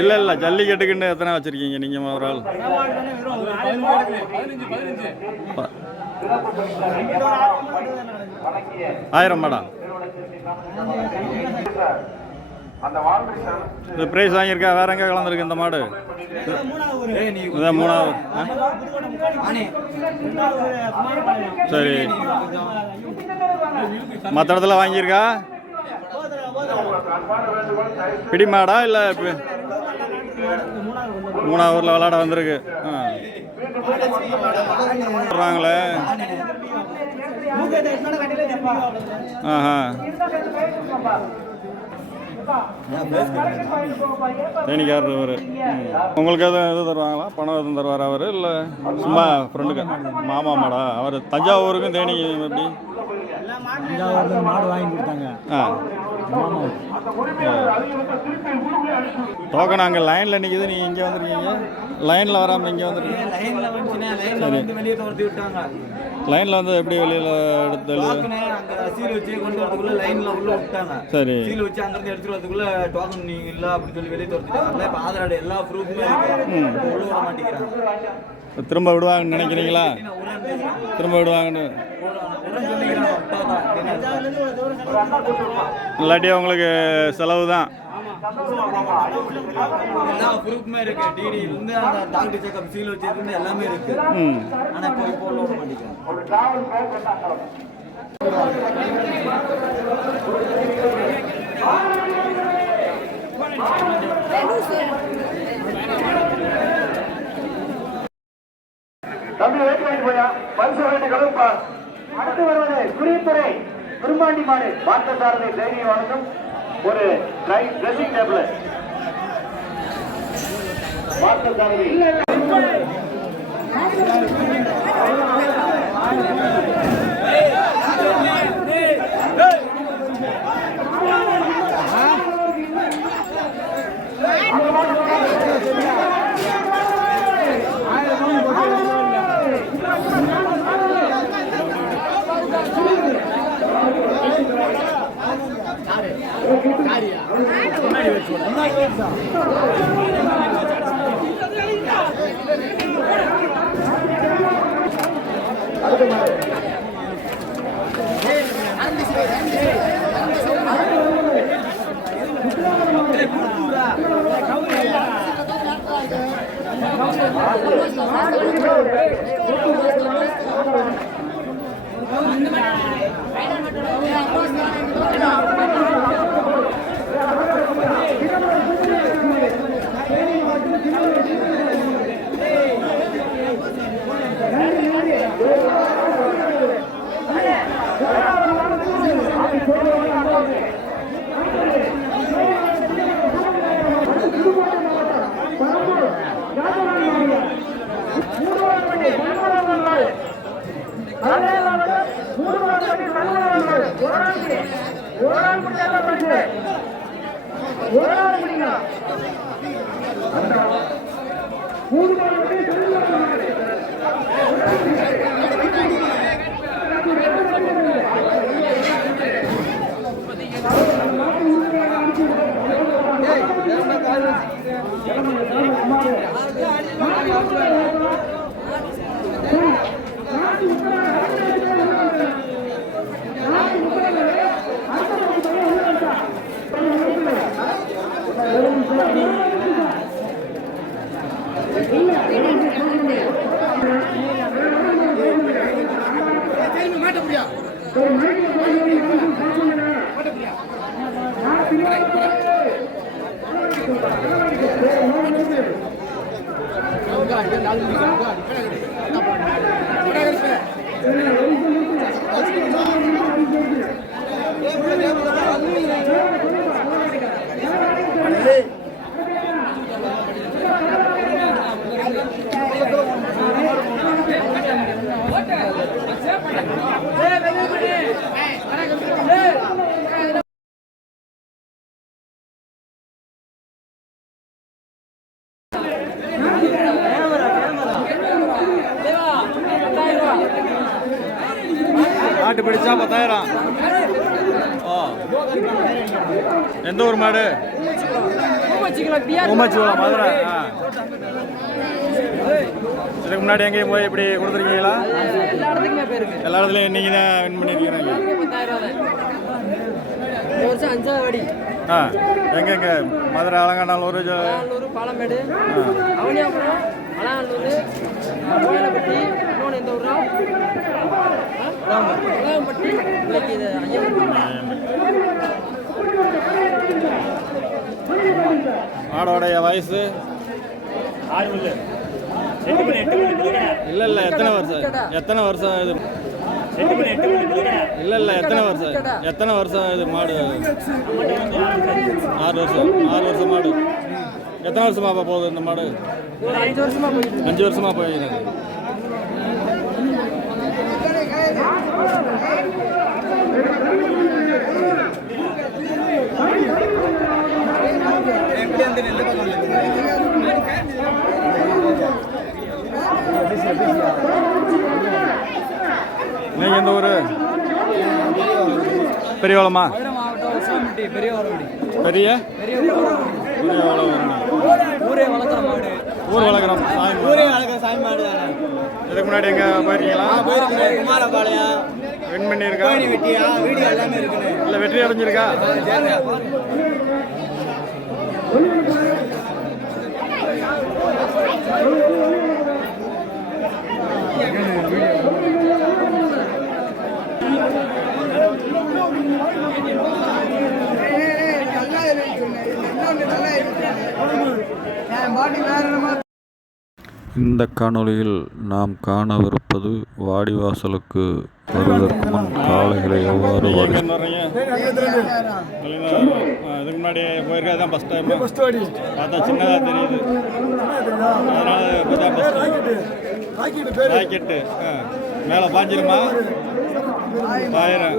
இல்லை ஜல்லிக்கட்டுக்குன்னு எத்தனை வச்சுருக்கீங்க நீங்கள் ஒரு ஆள் 1000 மாடா இது ப்ரைஸ் வாங்கியிருக்கா வேற எங்கே கலந்துருக்கு இந்த மாடு இதான் 3வது சரி மற்ற இடத்துல வாங்கியிருக்கா பிடி மாடா இல்லை மூணாவது ஊரில் விளாட வந்திருக்கு. வர்றாங்களே. ஆஹா, தேனிக்காரர் அவர். உங்களுக்கு எதுவும் தருவாங்களா? பணம் எதுவும் தருவார் அவர்? இல்லை சும்மா ஃப்ரெண்டுக்கு? மாமா மாடா அவர்? தஞ்சாவூருக்கும் தேனி எப்படி? மாடு வாங்கி கொடுத்தாங்க. டோக்கன் அங்கே லைனில் நிற்கிது, நீங்கள் இங்கே வந்துருக்கீங்க. லைனில் வராமல் இங்கே வந்துருக்கீங்க. லைனில் வந்து எப்படி வெளியில் எடுத்து சீல் வச்சு கொண்டு வரதுக்குள்ள லைன்ல உள்ள விட்டாங்க. சரி, சீல் வச்சு அங்கிருந்து எடுத்துட்டு வரதுக்குள்ள டோக்கன் நீங்க இல்ல அப்படின்னு சொல்லி வெளியே துரத்துட்டாங்க. இப்ப ஆதார் கார்டு எல்லா ப்ரூஃப்மே இருக்கு, உள்ள விட மாட்டேங்கிறாங்க. திரும்ப விடுவாங்கன்னு நினைக்கிறீங்களா? திரும்ப விடுவாங்கன்னு இல்லாட்டி உங்களுக்கு செலவு தான். எல்லா ப்ரூஃப்மே இருக்கு, டிடி இருந்து அந்த டாக்டர் செக்அப் சீல் வச்சிருந்து எல்லாமே இருக்கு. ஆனா இப்போ உள்ள விட மாட்டேங்கிறாங்க. தம்பி வெயிட் வாங்கிட்டு போயா, பரிசு வேண்டி கலவுப்பா. அடுத்து வருவது குரியத்துறை குரும்பாண்டி மாடு. பார்த்தசாரதி தைரியம் வணக்கம். ஒரு ட்ரெஸ்ஸிங் டேபிள் பார்த்தசாரதி. மாட்டு பிடிச்சா 10,000. ஓ, எந்த ஊர் மாடு? ஊமச்சிக்குளம், மதுரை. இதுக்கு முன்னாடி எங்கேயும் போய் இப்படி கொடுத்துருக்கீங்களா? எல்லா இடத்துலையும் நீங்கள் தான் வின் பண்ணியிருக்கீங்க. எங்கெங்க? மதுரை, அலங்காநல்லூர், பாலமேடு, அவனியாபுரம், அலங்காநல்லூர், கோயிலப்பட்டி, இன்னொன்று எந்த ஊரா? உலகம்பட்டி. மாடோடைய வயசு இல்லை இல்லை எத்தனை வருஷம் இது இல்லை எத்தனை வருஷம் இது மாடு 6 வருஷம் மாடு எத்தனை வருஷமா போகுது இந்த மாடு 5 வருஷமா போயிருக்காங்க நீங்கள் எந்த ஊர் பெரியவளமா பெரிய ஊர் வளர்க்குறோம் சாமி மாடு தானே. இதுக்கு முன்னாடி எங்கே போயிருக்கீங்களா குமாரபாளையம் வின் பண்ணியிருக்கா வெட்டியா வீடியோ எல்லாமே இருக்குன்னு. இல்லை வெற்றி அடைஞ்சிருக்கா இந்த காணொளியில் நாம் காணவிருப்பது வாடிவாசலுக்கு வருவதற்கு முன் காளைகளை எவ்வாறு இதுக்கு முன்னாடி போயிருக்கா தான் ஃபஸ்ட் டைம் பார்த்தா சின்னதாக தெரியுது அதனால் இப்போ தான் ராக்கெட்டு மேலே பாஞ்சிருமா பாயிரம்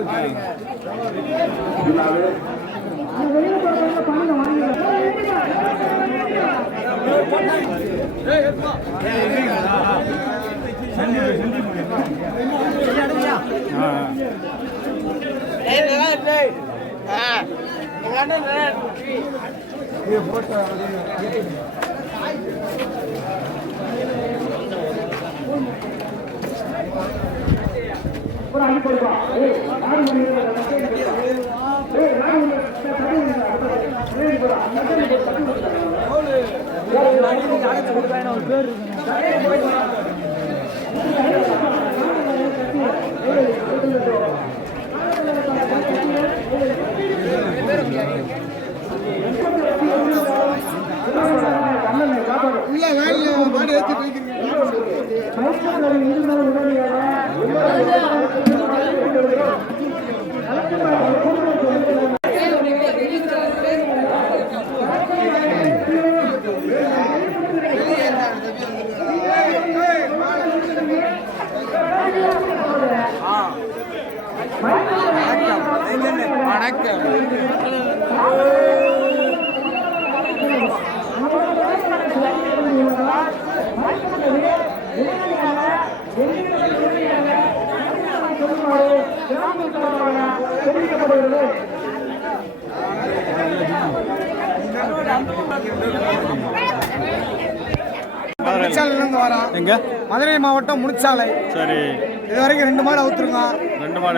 எங்க மதுரை மாவட்டம் முனிச்சாலை. சரி இது வரைக்கும் 2 மாடு அவுத்துருக்கோம்.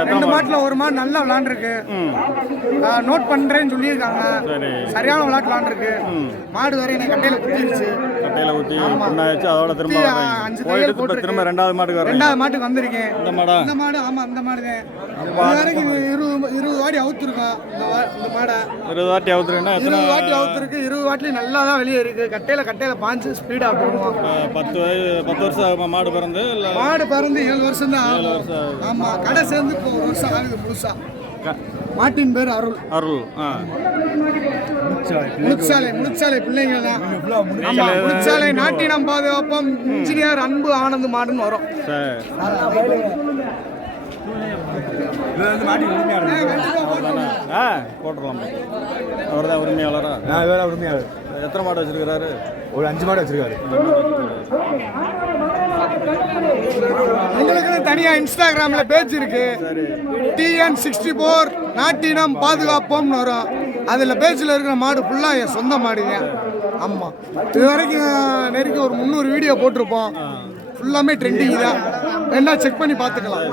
2 மாட்டுல ஒரு மாடு நல்லா விளாண்டுருக்கு. நோட் பண்றேன்னு சொல்லியிருக்காங்க. சரியான விளையாட்டு விளாண்டுருக்கு. மாடு வரை எனக்கு கட்டையில குத்திருச்சு. கட்டையில குத்தி புண்ணாயிச்சு. அதோட திரும்ப போயிட்டு திரும்ப 2வது மாட்டுக்கு வரேன். 2வது மாட்டுக்கு வந்திருக்கேன். இந்த மாடா? இந்த மாடு ஆமா இந்த மாடு தான். இது வரைக்கும் 20 வாட்டி அவுத்துருக்கோம். இந்த மாடை 20 வாட்டி அவுத்துருக்குன்னா 20 வாட்டி அவுத்துருக்கு. 20 வாட்டிலையும் நல்லா தான் வெளியே இருக்கு. கட்டையில பாஞ்சு ஸ்பீடா போடுவோம். 10 வருஷம் மாடு பிறந்து இல்லை மாடு பிறந்து 7 வருஷம் தான் ஆகும். ஆமா கடை சேர்ந்து இப்போ 1 வருஷம் ஆகுது முழுசா. மாட்டின் பேர் அருள். முனிச்சாலை பிள்ளைங்க தான். ஆமா முனிச்சாலை நாட்டினம் பாதுகாப்பம் இன்ஜினியர் அன்பு ஆனந்த் மாடுன்னு வரும். போட்டுடலாம். அவர் தான் உரிமையாளரா? உரிமையாளர். எத்தனை மாடு வச்சிருக்கிறாரு? ஒரு 5 மாடு வச்சிருக்காரு. உங்களுக்கு தனியா இன்ஸ்டாகிராம்ல பேஜ் இருக்கு. TN64 நாட்டினம் பாதுகாப்போம்னு வரும். அதுல பேஜ்ல இருக்கிற மாடு ஃபுல்லா என் சொந்த மாடுங்க. ஆமா இது வரைக்கும் நெருக்கி ஒரு 300 வீடியோ போட்டிருப்போம். ஃபுல்லாமே ட்ரெண்டிங் தான். வேணா செக் பண்ணி பார்த்துக்கலாம்.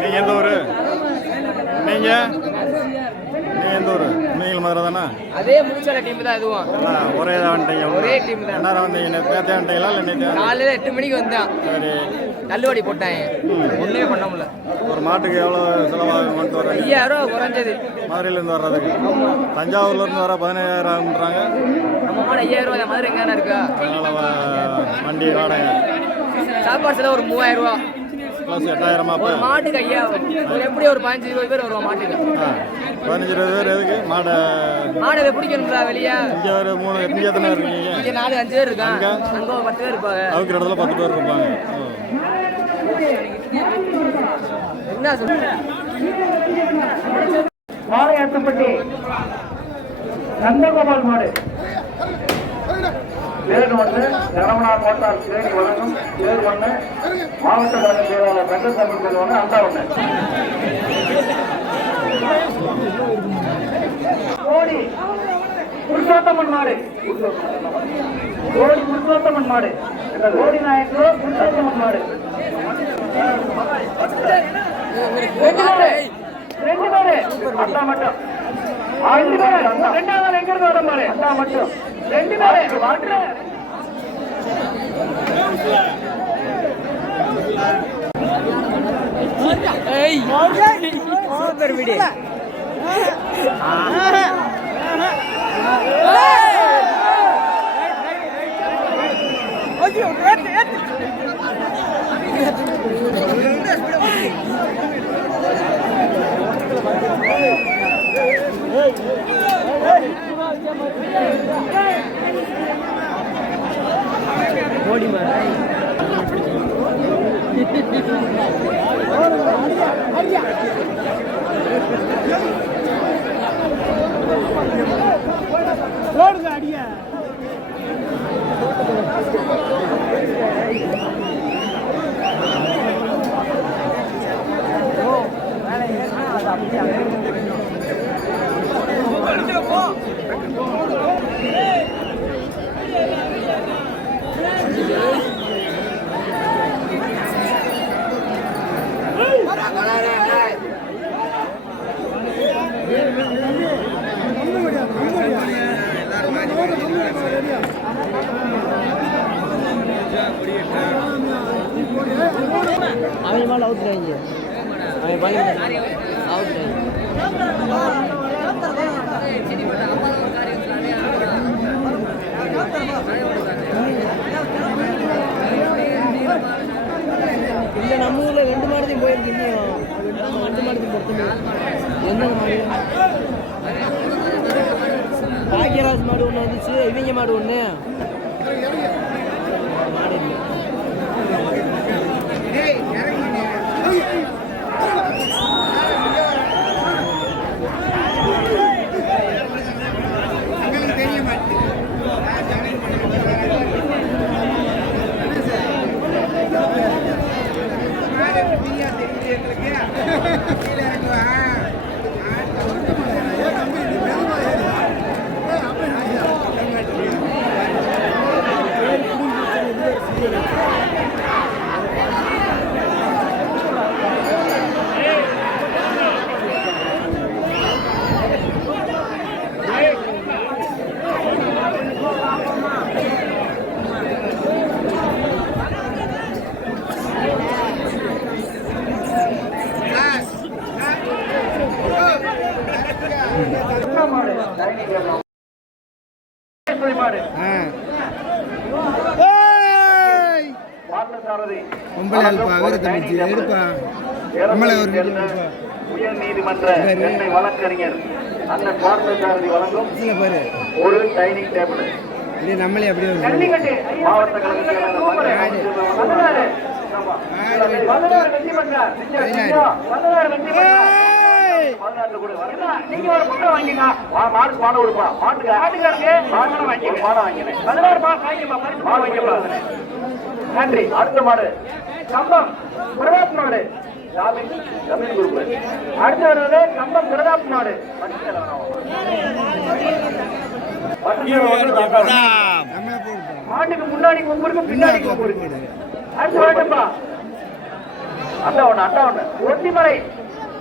நீங்க எந்த ஊரு? நீங்கள் எந்த ஊர் நீங்கள் மதுரை தானே அதே முடிச்சால டீம் தான் இதுவும். எல்லாம் ஒரே தான் வந்துட்டீங்க ஒரே team தான். என்ன வந்தீங்க நேற்று வந்துட்டீங்களா இல்லை நேற்று காலையில் 8 மணிக்கு வந்தேன். சரி தள்ளுபடி போட்டாங்க. ஒன்றுமே பண்ண முடியல. ஒரு மாட்டுக்கு எவ்வளோ செலவாகும் கொண்டு வர்றீங்க 5000 ரூபா குறைஞ்சது. மதுரையிலேருந்து வர்றதுக்கு தஞ்சாவூர்லேருந்து வர 15000 ஆகுன்றாங்க நம்ம மாடு 5000 ரூபா மாதிரி எங்கன்னா இருக்கா? அதனால் வண்டி வாடகை சாப்பாடு செலவு ஒரு 3000 ரூபா. ப்ளஸ் 8000 அப்போ ஒரு மாட்டுக்கு 5000. ஒரு எப்படி ஒரு 15-20 பேர் வருவோம் மாட்டுக்கு. 15-20 பேர் எதுக்கு மாடை மாடு இதை பிடிக்கணும்டா வெளியே. இங்கே ஒரு 3 இங்கே எத்தனை இருக்கீங்க இங்கே 4-5 பேர் இருக்காங்க. அங்கே ஒரு 10 பேர் இருப்பாங்க. அவுக்கிற இடத்துல 10 பேர் இருப்பாங்க என்ன சொல்லுங்க? மாலையாத்தப்பட்டி நந்தகோபால் மாடு பேர் ஒன்று ஜனமனார் மோட்டார் தேடி வழங்கும் பேர் ஒன்று மாவட்ட கழக செயலாளர் வெங்கசாமி பேர் ஒன்று அந்த ஒன்று கோடி புருஷோத்தமன் மாடு கோடி புருஷோத்தமன் மாடு கோடி நாயக்கோ புருஷோத்தமன் மாடு ரெண்டு பேரு அத்தா மட்டும் 2 பேரு 2வது எங்க இருந்து வர பாரு அத்தா மட்டும் 2 பேரு வாட்ரு ஏய் சூப்பர் வீடியோ. ஓடி மாறு. அவன் மேலே அவுட் ஆகிங்க. அவன் பண்ணி அவுட் ஆகி இல்லை நம்ம ஊரில் 2 மாடத்தையும் போயிருக்கு. இன்னும் 2 மாடத்தையும் பொறுத்து எந்த மாடு பாக்கியராஜ் மாடு ஒன்று வந்துச்சு. இவங்க மாடு ஒன்று மாடு இல்லை. உயர் நீதிமன்ற எண்ணெய் வழக்கறிஞர் அண்ணன் பார்த்தசாரதி வழங்கும் ஒரு டைனிங் டேபிள் நம்மளே அப்படியே மாவட்ட கழக நீங்க ஒரு முட்டை வாங்கிங்க. மாட்டுக்கு மாடு கொடுப்பா. மாட்டுக்கு ஆட்டுக்காரங்க மாடு வாங்கிங்க. மாடு வாங்கினேன் 16 மாடு வாங்கிப்பா. நன்றி. அடுத்த மாடு கம்பம் பிரதாப் மாடு ஜமீன் குரூப். அடுத்து வருவது கம்பம் பிரதாப் மாடு. மாட்டுக்கு முன்னாடி கொம்புருக்கு பின்னாடி கொம்புருக்கு. அடுத்து வரட்டும்பா அட்டா ஒண்ணு ஒட்டிமலை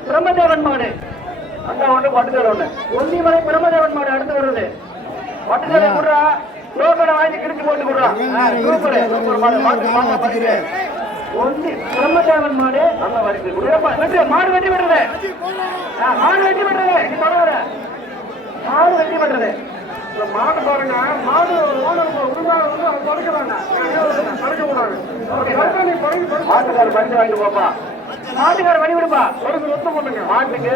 பிரம்மதேவன் மாடு அண்ணா ஒண்ணு பட்டுதல் ஒண்ணு ஒன்னிமலை பிரம்மதேவன் மாடு அடுத்து வருது பட்டுதலை குடுறா டோக்கனை வாங்கி கிழிச்சு போட்டு குடுறா சூப்பர் மாடு மாடு ஒன்னி பிரம்மதேவன் மாடு நல்ல வரிசை வெற்றி மாடு வெட்டி விடுறது மாடு வெட்டி விடுறது நீ தொடர மாடு வெட்டி விடுறது மாடு பாருங்க மாடு மாட்டுக்கார பரிசு வாங்கிட்டு போப்பா மாட்டுக்கார வழி விடுப்பா ஒரு ஒத்து போட்டுங்க மாட்டுக்கு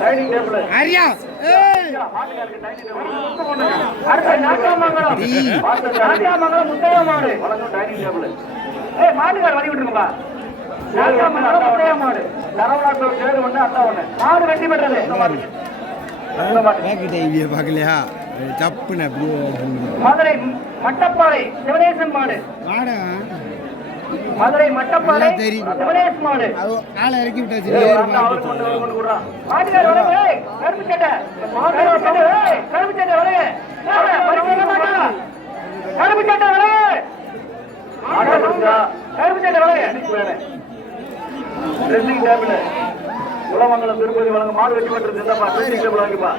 டைனிங் டேபிள் அடுத்த நாட்டாமங்கலம் முத்தையா மாடு வழங்கும் டைனிங் டேபிள் மாட்டுக்கார வழி விட்டுருங்கப்பா நாட்டாமங்கலம் முத்தையா மாடு தரவலாட்டூர் சேரு ஒண்ணு அண்ணா ஒண்ணு மாடு வெட்டி பெற்றது பார்க்கலையா தப்புன்னு அப்படியே மதுரை மட்டப்பாறை சிவனேசன் மாடு மதுரை மட்டப்பாறை சிவனேசன் மாடு ஆளை இறக்கி விட்டாச்சு கருப்பு சட்டை கருப்பு சட்டை விளைய கருப்பு சட்டை விளைய கருப்பு சட்டை விளைய ட்ரெஸ்ஸிங் டேபிள் குலமங்கலம் திருப்பதி வழங்க மாடு வெட்டி பெற்றது இல்லப்பா ட்ரெஸ்ஸிங் டேபிள் வாங்கிப்பா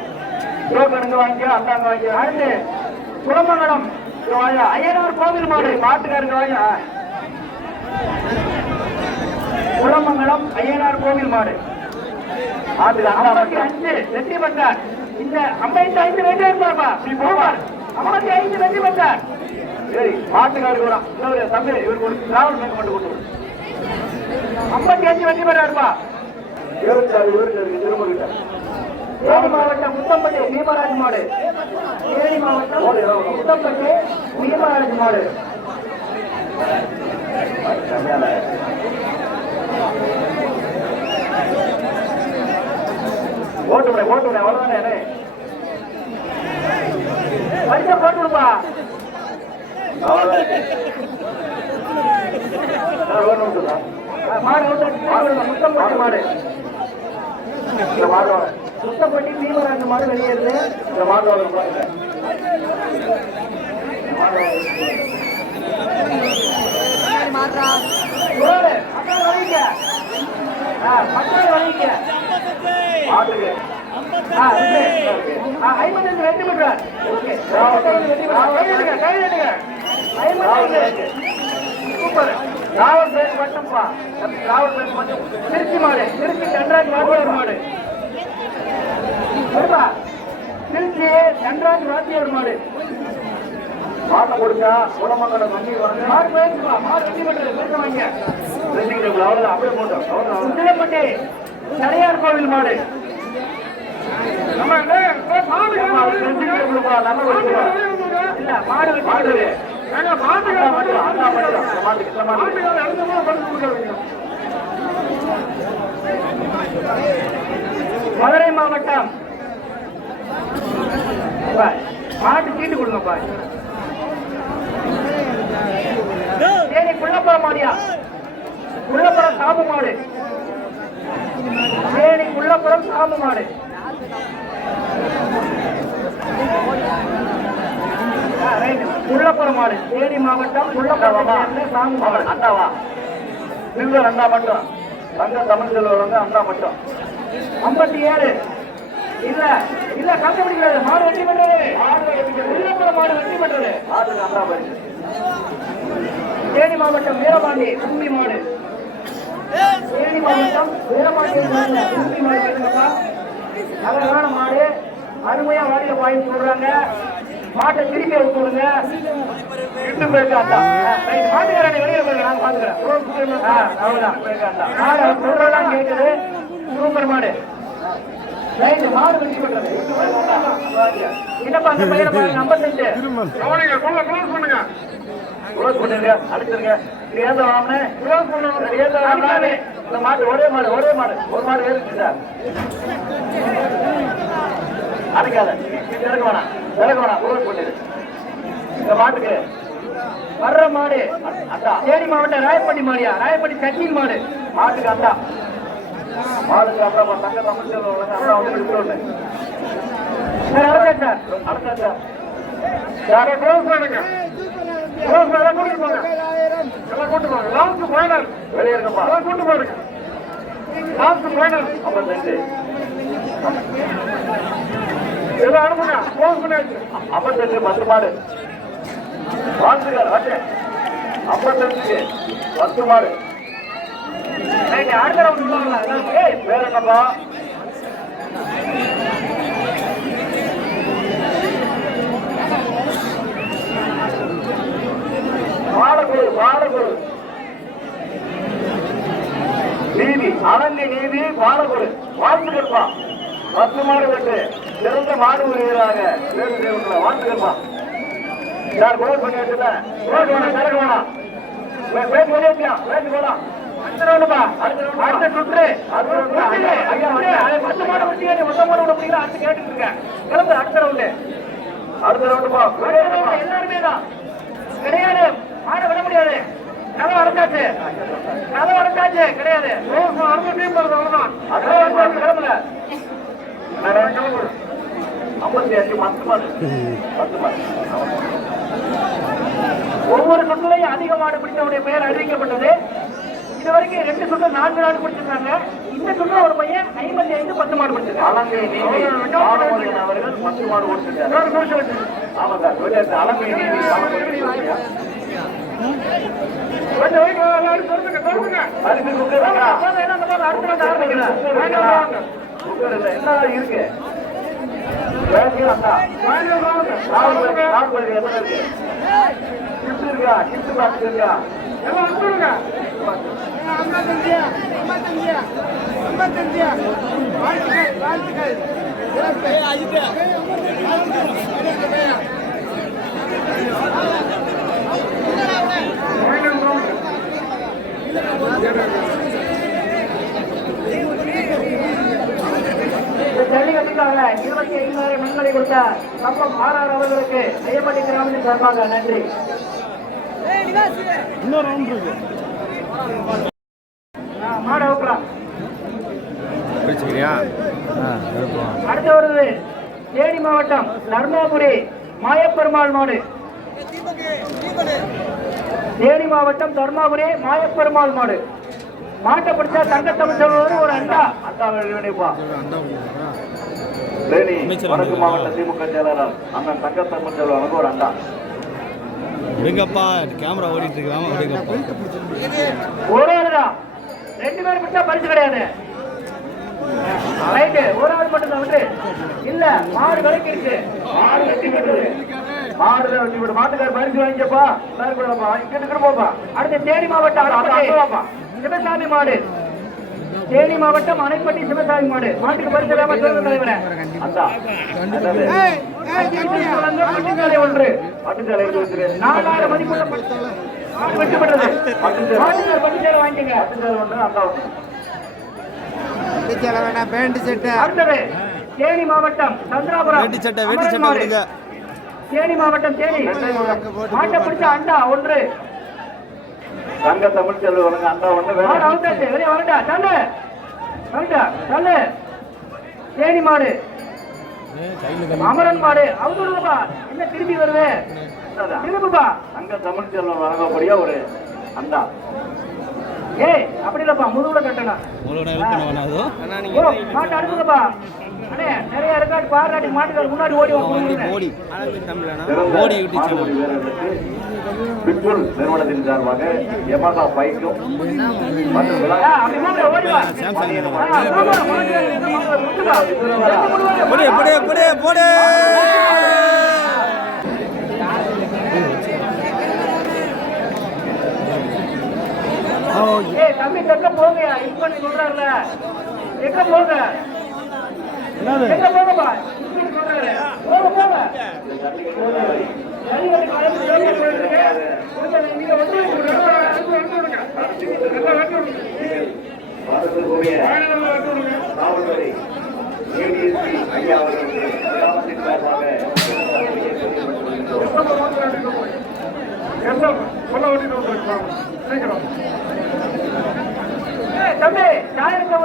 டோக்கனுங்க வாங்கிக்க அந்தாங்க வாங்கிக்க அடுத்து குலமங்கலம் ஐயனார் கோவில் மாடு மாட்டுக்காரங்க வாங்க குலமங்கலம் ஐயனார் கோவில் மாடு 55 வெற்றி பெற்றார் இந்த 55 வெற்றி இருப்பார்ப்பா நீ போவார் 55 வெற்றி பெற்றார் சரி மாட்டுக்காருக்கு வரான் தம்பி இவருக்கு ஒரு டிராவல் மேக் மட்டும் கொண்டு 55 வெற்றி பெற்றாருப்பா 26 ஊருக்கு திரும்ப தேனி மாவட்டம் முத்தம்பட்டி பீமராஜ் மாடு தேனி மாவட்டம் முத்தம்பட்டி பீமராஜ் மாடு ஓட்டுவிட அவ்வளவுதானே பரிசா போட்டு விடுப்பா மாடு முத்தம்பட்டி மாடு இந்த மாடு முத்தப்பட்டி பீமராஜ் மாடு வெளியேறுது இந்த மாடு வெற்றி பெற்றார் சூப்பர் ராவல் பேர் மட்டும்பா ராவல் பேர் மட்டும் திருச்சி மாடு திருச்சி தன்ராஜ் வாத்தியார் மாடு திருச்சி தன்ராஜ் வாத்தியார் மாடு மாட்டை கொடுத்தா குலமங்கலம் வண்டி வாங்க மாடு போயிருச்சுப்பா மாடு வெட்டி பண்றது பெருச வாங்க ட்ரெஸ்ஸிங் டேபிள் அவ்வளவுதான் அப்படியே போட்டோம் உச்சிலப்பட்டி தனியார் கோவில் மாடு இல்ல மாடு மாடு மதுரை மாவட்டம் மாட்டு சீட்டு கொடுங்கப்பா தேனி குள்ளப்புறம் மாடியா குள்ளப்புறம் சாபு மாடு தேனி குள்ளப்புறம் சாபு மாடு குள்ளப்புறம் மாடு தேனி மாவட்டம் குள்ளப்புறம் சாமு மாடு அண்ணாவா சில்வர் அண்ணா மட்டும் தங்க தமிழ் செல்வங்க அண்ணா மட்டும் 57 இல்ல இல்ல கண்டுபிடிக்கிறது மாடு வெற்றி பண்றது குள்ளப்புறம் மாடு வெற்றி பண்றது அண்ணா பரிசு தேனி மாவட்டம் வீரபாண்டி கும்பி மாடு தேனி மாவட்டம் வீரபாண்டி கும்பி மாடு அழகான மாடு அருமையா வாடிய பாயிண்ட் சொல்றாங்க மாட்டை திருப்பி விட்டுடுங்க இன்னும் பேசாண்டா மாட்டுக்காரனை வெளியே போயிருங்க நான் பாத்துக்கிறேன் அவ்வளவுதான் சொல்றதான் கேட்குது சூப்பர் மாடு மாடு வெற்றி பண்றது என்னப்பா அந்த பையனை பாருங்க 55 க்ளோஸ் பண்ணுங்க அடிச்சிருங்க இந்த மாடு ஒரே மாடு ஒரு மாடு ஏறிச்சு அடிக்காத திறக்க வேணாம் க்ளோஸ் பண்ணிடு இந்த மாட்டுக்கு வர்ற மாடு அண்டா தேனி மாவட்டம் ராயப்பட்டி மாடியா ராயப்பட்டி சட்டியில் மாடு மாட்டுக்கு அண்டா மாடுக்கு அண்டா தங்க தமிழ் அண்டா வந்து விட்டுருங்க சார் யாரோ க்ளோஸ் பண்ணுங்க வெளியே இருக்கப்பா கூட்டு போடுங்க லாஸ்ட் ஃபைனல் 55 ஏதோ அனுப்புங்க போன் பண்ணியாச்சு 58 10 மாடு வாழ்த்துக்கள் வாங்க 55 10 மாடு அடுத்த ரவுண்ட் பேர் என்னப்பா பாலகுரு நீதி அலங்கை நீதி பாலகுரு வாழ்த்துக்கள்ப்பா 10 மாடு வெட்டு சிறந்த மாடு உரிகிறாங்க வாழ்த்துக்கள்ப்பா யார் கோல் பண்ணி வச்சுல கரக வேணாம் பேச்சு வெளியா பேச்சு போலாம் அடுத்த சுற்று பத்து மாடு முடிச்சு மொத்த மாடு விட முடியல அடுத்து கேட்டுட்டு இருக்கேன் கிளம்பு அடுத்த ரவுண்டுப்பா எல்லாருமே தான் கிடையாது மாட விட முடியாது கதை அடைச்சாச்சு கிடையாது கிளம்புல 55 10 மாடு ஒவ்வொரு சுற்றுலையும் அதிக மாடு பிடித்தவருடைய பெயர் அறிவிக்கப்பட்டது. இதுவரைக்கும் 2 சுற்று 4 நாடு பிடிச்சிருக்காங்க. இந்த சுற்றுல ஒரு பையன் 55 10 மாடு பிடிச்சிருக்காங்க. அலங்கை நீதி அவர்கள் 10 மாடு ஓடிச்சிருக்காரு. ஆமா சார் அலங்கை நீதி என்ன இருக்கு ஜல்லிக்கட்டுக்காக 25,000 மண்களை கொடுத்த கப்பம் ஆர்ஆர் அவர்களுக்கு ஐயப்பட்டி கிராமத்தின் சார்பாக நன்றி. இன்னொரு ரவுண்ட் இருக்கு. மாடு அவுக்கலாம். பிடிச்சிக்கிறியா? அடுத்து வருது தேனி மாவட்டம் தர்மபுரி மாயப்பெருமாள் மாடு. தேனி மாவட்டம் தர்மபுரி மாயப்பெருமாள் மாடு. மாட்டை பிடிச்சா தங்கத்தமிழ் சொல்வது ஒரு அண்டா வடக்கு மாவட்ட திமுக செயலாளர் அண்ணன் தங்கத்தமிழ் செல்வனுக்கு ஒரு அண்டா. விடுங்கப்பா, கேமரா ஓடிட்டு இருக்கு. ஒரு ஆளுதான், 2 பேர் பிடிச்சா பரிசு கிடையாது. ரைட்டு, ஒரு ஆள் மட்டும் தான் விட்டு இல்ல. மாடு கடைக்கு இருக்கு. மாடு வெட்டி விடுறது. மாடு வெட்டி விடு. மாட்டுக்கார பரிசு வாங்கிக்கப்பா. இங்கிட்டு போப்பா. அடுத்து தேனி மாவட்டம் சிவசாமி மாடு. தேனி மாவட்டம் அணைப்பட்டி சிவசாமி மாடு. மாட்டுக்கு பரிசு இல்லாம சொல்லுங்க தலைவரே. அண்டா பட்டுச்சாலை ஒன்று. பட்டுச்சாலை 4,000 மதிப்புள்ள வெட்டப்பட்டது. பட்டுச்சாலை வாங்கிக்கங்க. பட்டுச்சாலை ஒன்று அண்டா ஒன்று. அடுத்தது தேனி மாவட்டம் சந்திராபுரம். வேட்டி சட்டை கொடுங்க. தேனி மாவட்டம் தேனி மாட்டை பிடிச்ச அண்டா ஒன்று. தங்க தமிழ் செல்வனுக்கு அண்டா ஒன்று. வெளியே வரட்டா தள்ளு தள்ளு. தேனி மாடு அமரன் மாடு. அவருப்பா என்ன திரும்பி வருது திரும்புப்பா. தங்க தமிழ் செல்வன் வழங்கக்கூடிய ஒரு அண்டா. ஏய் அப்படி இல்லப்பா, முதுகுல கட்டணும். மாட்டு அடுப்புப்பா. அண்ணே நிறைய ரெக்கார்டு பாராட்டி மாட்டுக்கார முன்னாடி ஓடி பிட்புல் நிறுவனத்தின் சார்பாக யமஹா பைக்கும் மற்றும் தம்பி தெக்க போங்க. இப்ப சொல்றாருல எங்க போங்க எங்க போங்கப்பா. சொல்றாரு போங்க போங்க. காவல்துறை ஏடிஎஸ்பி ஐயா அவர்களுக்கு கிராமத்தின் சார்பாக தம்பி யாருக்கு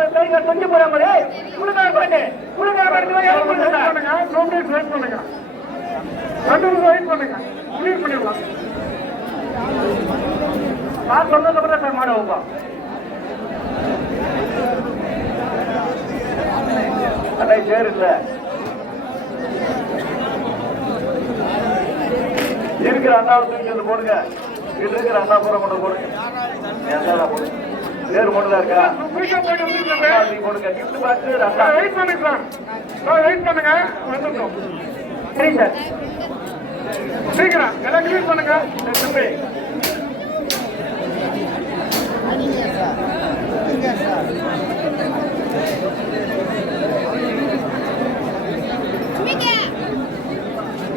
கொஞ்சம் போறாமலே உங்களுக்காக பாட்டு உங்களுக்காக நான் சொன்னதுக்கப்புறம் சார் மாட வைப்பா. அண்ணா சேர் இல்ல இருக்கிற அண்ணாவை தூக்கி வந்து போடுங்க. இது இருக்கிற அண்ணா பூரா கொண்டு போடுங்க. பேர் மட்டும்தான் இருக்கா? போடுங்க. கிஃப்ட் பாக்ஸ் அண்ணா வெயிட் பண்ணுங்க சார். வெயிட் பண்ணுங்க. வந்துட்டோம். சரி சார். சீக்கிரம் எல்லாம் கிளீன் பண்ணுங்க.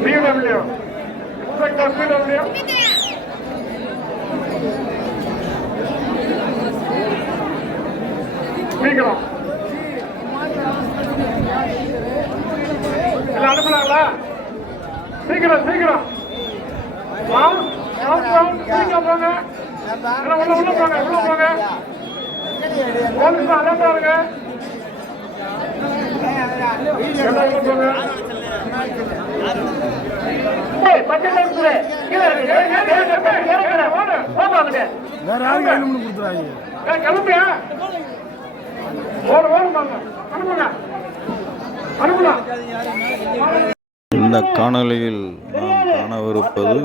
BMW. Inspector BMW. சீக்கிரம் எல்லாம் அனுப்பலாங்களா? சீக்கிரம் சீக்கிரம் சீக்கிரம் போங்க. உள்ள போங்க. உள்ள போங்க. போலீஸ் அலர்ட்டா இருங்க. எல்லாம் உள்ள போங்க. பச்சை கலர் கீழே இருக்கு. வேற யாரும் கையில் கொடுத்துறாங்க. கிளம்பியா? இந்த காணொளியில் நாம் காணவிருப்பது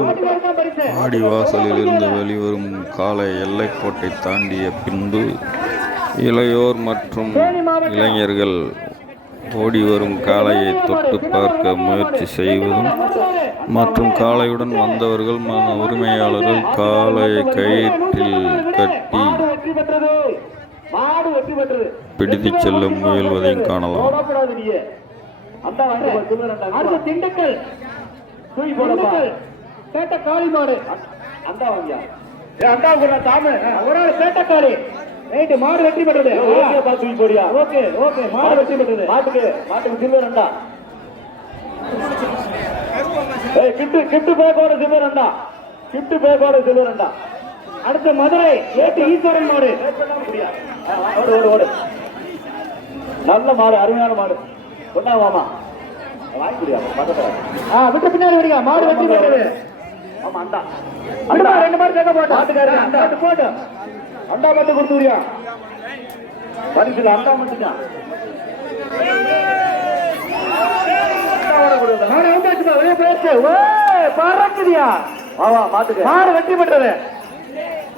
வாடிவாசலில் இருந்து வெளிவரும் காளை எல்லைக்கோட்டை தாண்டிய பின்பு இளையோர் மற்றும் இளைஞர்கள் ஓடி வரும் காளையை தொட்டு பார்க்க முயற்சி செய்வதும் மற்றும் காளையுடன் வந்தவர்கள் உரிமையாளர்கள் காளையை கயிற்றில் கட்டி பிடித்து செல்ல முயல்வதையும் காணலாம். திண்டுக்கல் காளி மாடு சேட்டக்காளி ரைட்டு. மாடு வெற்றி பெற்றது. Okay okay. மாடு வெற்றி பெற்றது. மாட்டுக்கு சில்வர் அண்டா. கிஃப்ட் பேக்கோட சில்வர் அண்டா. கிஃப்ட் பேக்கோட சில்வர் அண்டா. அடுத்த மதுரை ஏட்டு ஈஸ்வரன் மாடு. ஓடு. நல்ல மாடு, அருமையான மாடு. கொண்டாவாமா விட்டு பின்னாடி வரியா. மாடு வெற்றி பெற்றது. ஆமா அண்டா. அண்டா 2 மாடு கேட்க போட்டோம். மாட்டுக்காரர் அண்டா போட்டு அண்டா மட்டும் கொடுத்துறியா? பரிசுல அண்டா மட்டும் தான். பறக்குதியா? மாடு வெற்றி பெற்றது.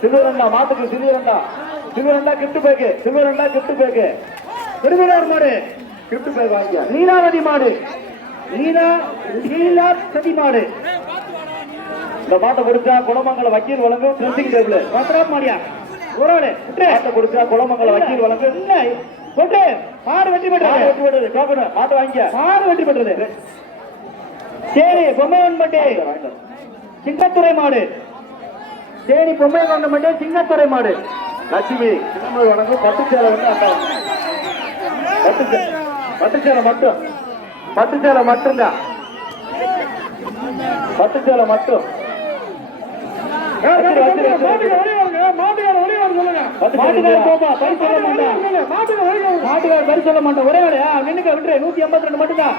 சில்வரண்டா மாட்டுக்கு சில்வரண்டா கிஃப்ட் பேக்கு. சில்வரண்டா கிஃப்ட் பேக்கு. விடுதலையார் மாடு கிஃப்ட் பேக் வாங்கியா. லீலாவதி மாடு. லீலாவதி மாடு. இந்த மாட்டை கொடுத்தா குளமங்கல வக்கீல் வழங்கும் ட்ரெஸ்ஸிங் டேபிள். பத்திரம் மாடியா ஒரு கொடுத்தா குளமங்கல வக்கீல் வழங்கும். மாடு வெற்றி பெற்றது. மாட்டு வாங்கிய மாடு வெற்றி பெற்றது. சரி பொம்மையன்பட்டி சிங்கத்துறை மாடு. சரி பொம்மையன்பட்டி சிங்கத்துறை மாடு. லட்சுமி சின்னமலை வழங்கும் பட்டுச்சேலை வந்து அண்டா. பட்டுச்சேலை மட்டும். பட்டுச்சேலை மட்டும்தான். பட்டுச்சேலை மட்டும். மாட்டுக்கார பரி சொல்ல மாட்டேன். ஒரே வேலையா நின்னுக்க விட்டுரு. 182 மட்டும்தான்.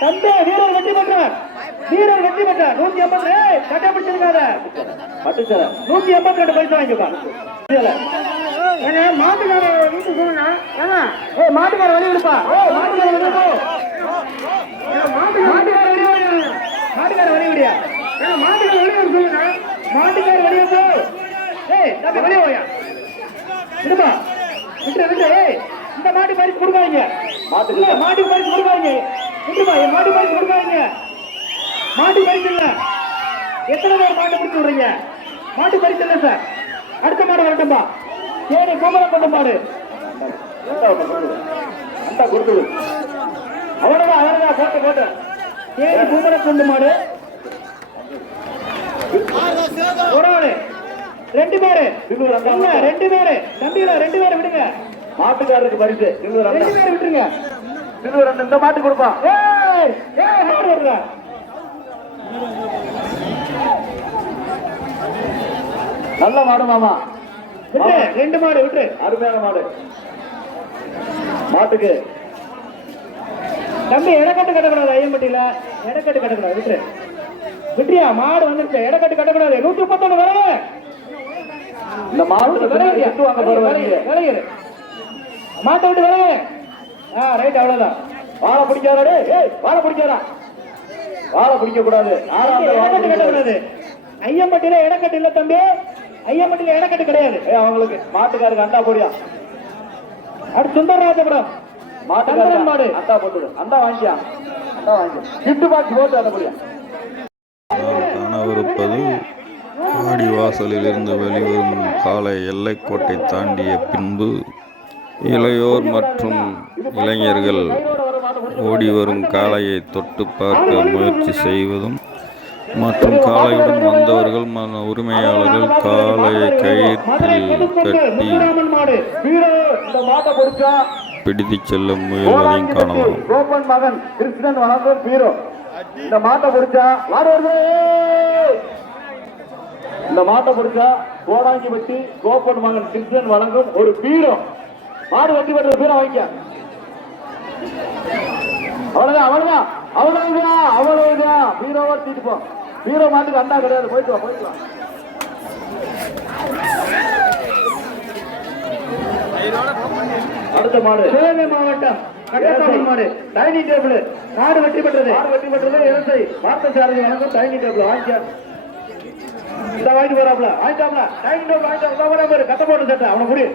தம்பி வீரர் வெற்றி பெற்றார். 180. கட்டை பிடிச்சிருக்காத. பட்டுச்சேலை 182 பரிசு வாங்கிப்பா. மாட்டுக்கார வீட்டு சொல்லுங்க. மாட்டுக்கார வழி விடுப்பா. மாட்டுக்கார வழி விடியா. மாட்டுக்கார வெளியே சொல்லுங்க. மாட்டுக்கார வெளியே போ. தம்பி வெளியே போயா. விடுப்பா. விட்டு இந்த மாட்டு பரிசு கொடுக்காதீங்க. மாட்டுக்கு பரிசு கொடுக்காதீங்க. விட்டுப்பா. என் மாட்டு பரிசு கொடுக்காதீங்க. மாட்டு பரிசு இல்ல. எத்தனை பேர் மாட்டை பிடிச்சு விடுறீங்க? மாட்டு பரிசு இல்ல சார். அடுத்த மாடு வரட்டும்பா. சரி கோமலம் கொண்ட மாடு. அண்டா கொடுத்துடு. அவ்வளவுதான் போட்டு. சரி கோமலம் கொண்டு மாடு. ஒரு ஆளு 2 பேரு. 2 பேரு தம்பியில 2 பேரை விடுங்க. மாட்டுக்காரருக்கு பரிசு 2 பேரை விட்டுருங்க. இந்த மாட்டு கொடுப்பா. மாடு வருங்க. நல்ல மாடு மாமா. 2 மாடு விட்டு. அருமையான மாடு. மாட்டுக்கு தம்பி இடக்கட்டு கட்டக்கூடாது. ஐயம்பட்டியில இடக்கட்டு கட்டக்கூடாது. விட்டுரு. விட்டுறியா? மாடு வந்துருச்சு. இடக்கட்டு கட்டக்கூடாது. 131 வரல. இந்த மாடு விளையாடு. மாட்ட விட்டு வரவே. ரைட், அவ்வளவுதான். வாழை பிடிக்காதே. ஏய், வாழை பிடிக்காதா? வாழை பிடிக்க கூடாது. இடக்கட்டு கட்டக்கூடாது. ஐயம்பட்டியில இடக்கட்டு இல்ல தம்பி. ஐயம்பட்டியில இடக்கட்டு கிடையாது. அவங்களுக்கு மாட்டுக்காருக்கு அண்டா போடியா. அடுத்து சுந்தரராஜபுரம் மாட்டுக்காரன் மாடு அண்டா போட்டுடு. அண்டா வாங்கியா. அண்டா வாங்கி கிஃப்ட் பாக்ஸ் போட்டு அண்டா போடியா. நாம் காணவிருப்பது வாடிவாசலில் இருந்து வெளிவரும் காலை எல்லைக்கோட்டை தாண்டிய பின்பு இளையோர் மற்றும் இளைஞர்கள் ஓடி வரும் காளையை தொட்டு பார்க்க முயற்சி செய்வதும் மற்றும் காளையுடன் வந்தவர்கள் உரிமையாளர்கள் காளையை கயிற்றில் கட்டி பிடித்துச் செல்ல முயல்வதையும் காணலாம். மகன் கிருஷ்ணன் வணக்கம் பீரோ. இந்த மாட்டை பிடிச்சா இந்த மாட்டை பிடிச்சா கோடாங்கி வெட்டி கோப்பன் மகன் கிருஷ்ணன் வழங்கும் ஒரு பீரம். மாடு வெட்டி பெற்ற பீரம் வாங்கிக்க. அவ்வளவுதான் அவ்வளவுதான் அவ்வளவுதான் அவ்வளவுதான். பீரோவா தீட்டு போ. பீரோ மாட்டுக்கு அண்டா கிடையாது. போயிட்டு வா போயிட்டு வா. அடுத்த மாடு சிவகங்கை மாவட்டம் கட்டசாமி மாடு டைனிங் டேபிள். மாடு வெற்றி பெற்றது. மாடு வெற்றி பெற்றது இலசை பார்த்தசாரதி வணக்கம். டைனிங் டேபிள் வாங்கிக்க. இந்த வாங்கிட்டு போறாப்ல வாங்கிட்டாப்ல. டைனிங் டேபிள் வாங்கிட்டா கட்ட போட்டு சட்டை அவனை முடி.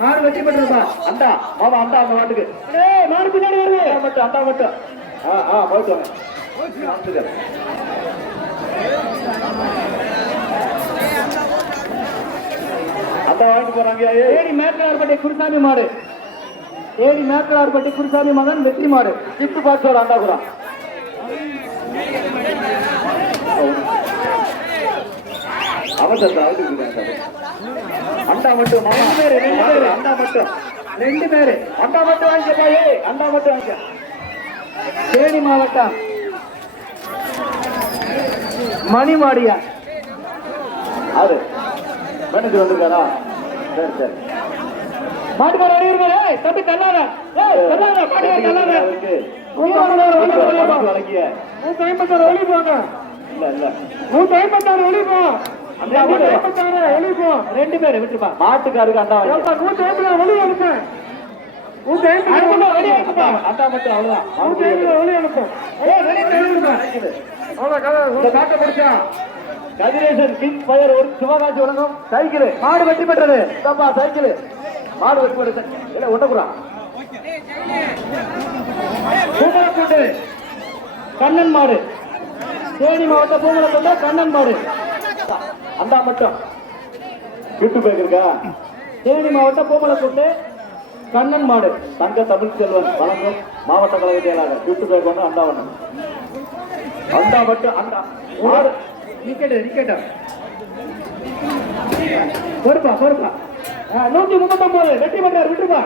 மாடு வெற்றி பெற்றதுப்பா. அண்டா மாமா அண்டா அந்த மாட்டுக்கு. மாடு பின்னாடி வருது. மட்டும் அண்டா மட்டும். போயிட்டு வாங்க. அண்டா வாங்கிட்டு போறாங்க. ஏடி மேற்கலார்பட்டி குருசாமி மாடு. ஏடி மேற்கலார்பட்டி குருசாமி மகன் வெற்றி மாடு. கிஃப்ட் பாக்ஸ் ஒரு அண்டா கூட. அவசரத்தை அண்டா மட்டும் அண்டா மட்டும் 2 பேரு அண்டா மட்டும் வாங்கிக்கப்பா. அண்டா மட்டும் வாங்கிக்க. தேனி மாவட்டம் மணிமாடியா அது மணிக்கு வந்துருக்காரா? சரி சரி. மாட்டுக்கார அடிக்கிறாரு. தம்பி கல்லாத வழங்கிய 156 ஒளி போங்க. இல்ல இல்ல 156 ஒளி போ. 2 பேரு விட்டுப்பா. மாட்டுக்காருக்கு அண்டா 156 ஒளி அனுப்பு. 156 ஒளி அனுப்பா. அண்டா மட்டும் அவ்வளவுதான். 156 ஒளி அனுப்பு. இந்த மாட்டை பிடிச்சா கதிரேசன் கிங் ஃபயர் ஒரு சிவகாட்சி வழங்கும் சைக்கிள். மாடு வெற்றி பெற்றது. சைக்கிள் மாடு வெற்றி பெற்றது. இல்ல ஒட்டக்குறா பூமலக்கோட்டை கண்ணன் மாடு. தேனி மாவட்டம் பூமலக்கோட்டை கண்ணன் மாடு. அண்டா மட்டும் விட்டு போயிருக்கா. தேனி மாவட்டம் பூமலக்கோட்டை கண்ணன் மாடு. தங்க தமிழ் செல்வன் வழங்கும் மாவட்ட கழக செயலாளர். விட்டு போயிருக்கோம். அண்டா ஒண்ணு அண்டா மட்டும். அண்டா பொறுப்பா பொறுப்பா. 139 வெற்றி பெற்றார். விட்டுருப்பா.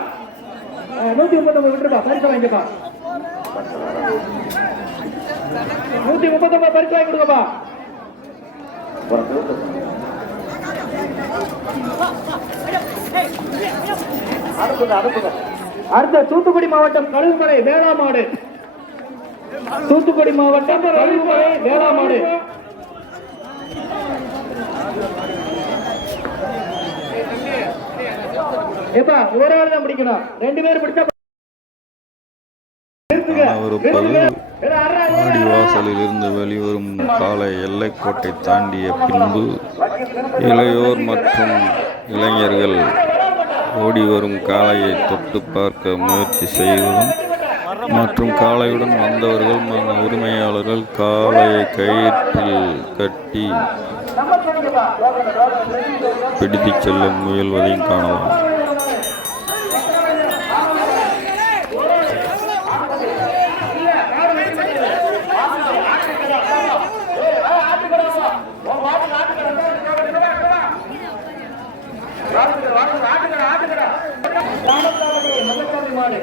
139 விட்டுருப்பா. பரிசு வாங்கிப்பா. 139 பரிசு வாங்கி கொடுங்கப்பா. அடுத்த தூத்துக்குடி மாவட்டம் கழுகுமலை வேளாமாடு. தூத்துக்குடி மாவட்டம் கழுகுமலை வேளாமாடு. ஏப்பா ஒரு ஆள் தான் பிடிக்கணும். 2 பேர் பிடிச்சா வாடிவாசலில் இருந்து வெளிவரும் காலை எல்லைக்கோட்டை தாண்டிய பின்பு இளையோர் மற்றும் இளைஞர்கள் ஓடி வரும் காளையை தொட்டு பார்க்க முயற்சி செய்வதும் மற்றும் காளையுடன் வந்தவர்கள் உரிமையாளர்கள் காளையை கயிற்றில் கட்டி பிடித்துச் செல்ல முயல்வதையும் காணலாம். மாடு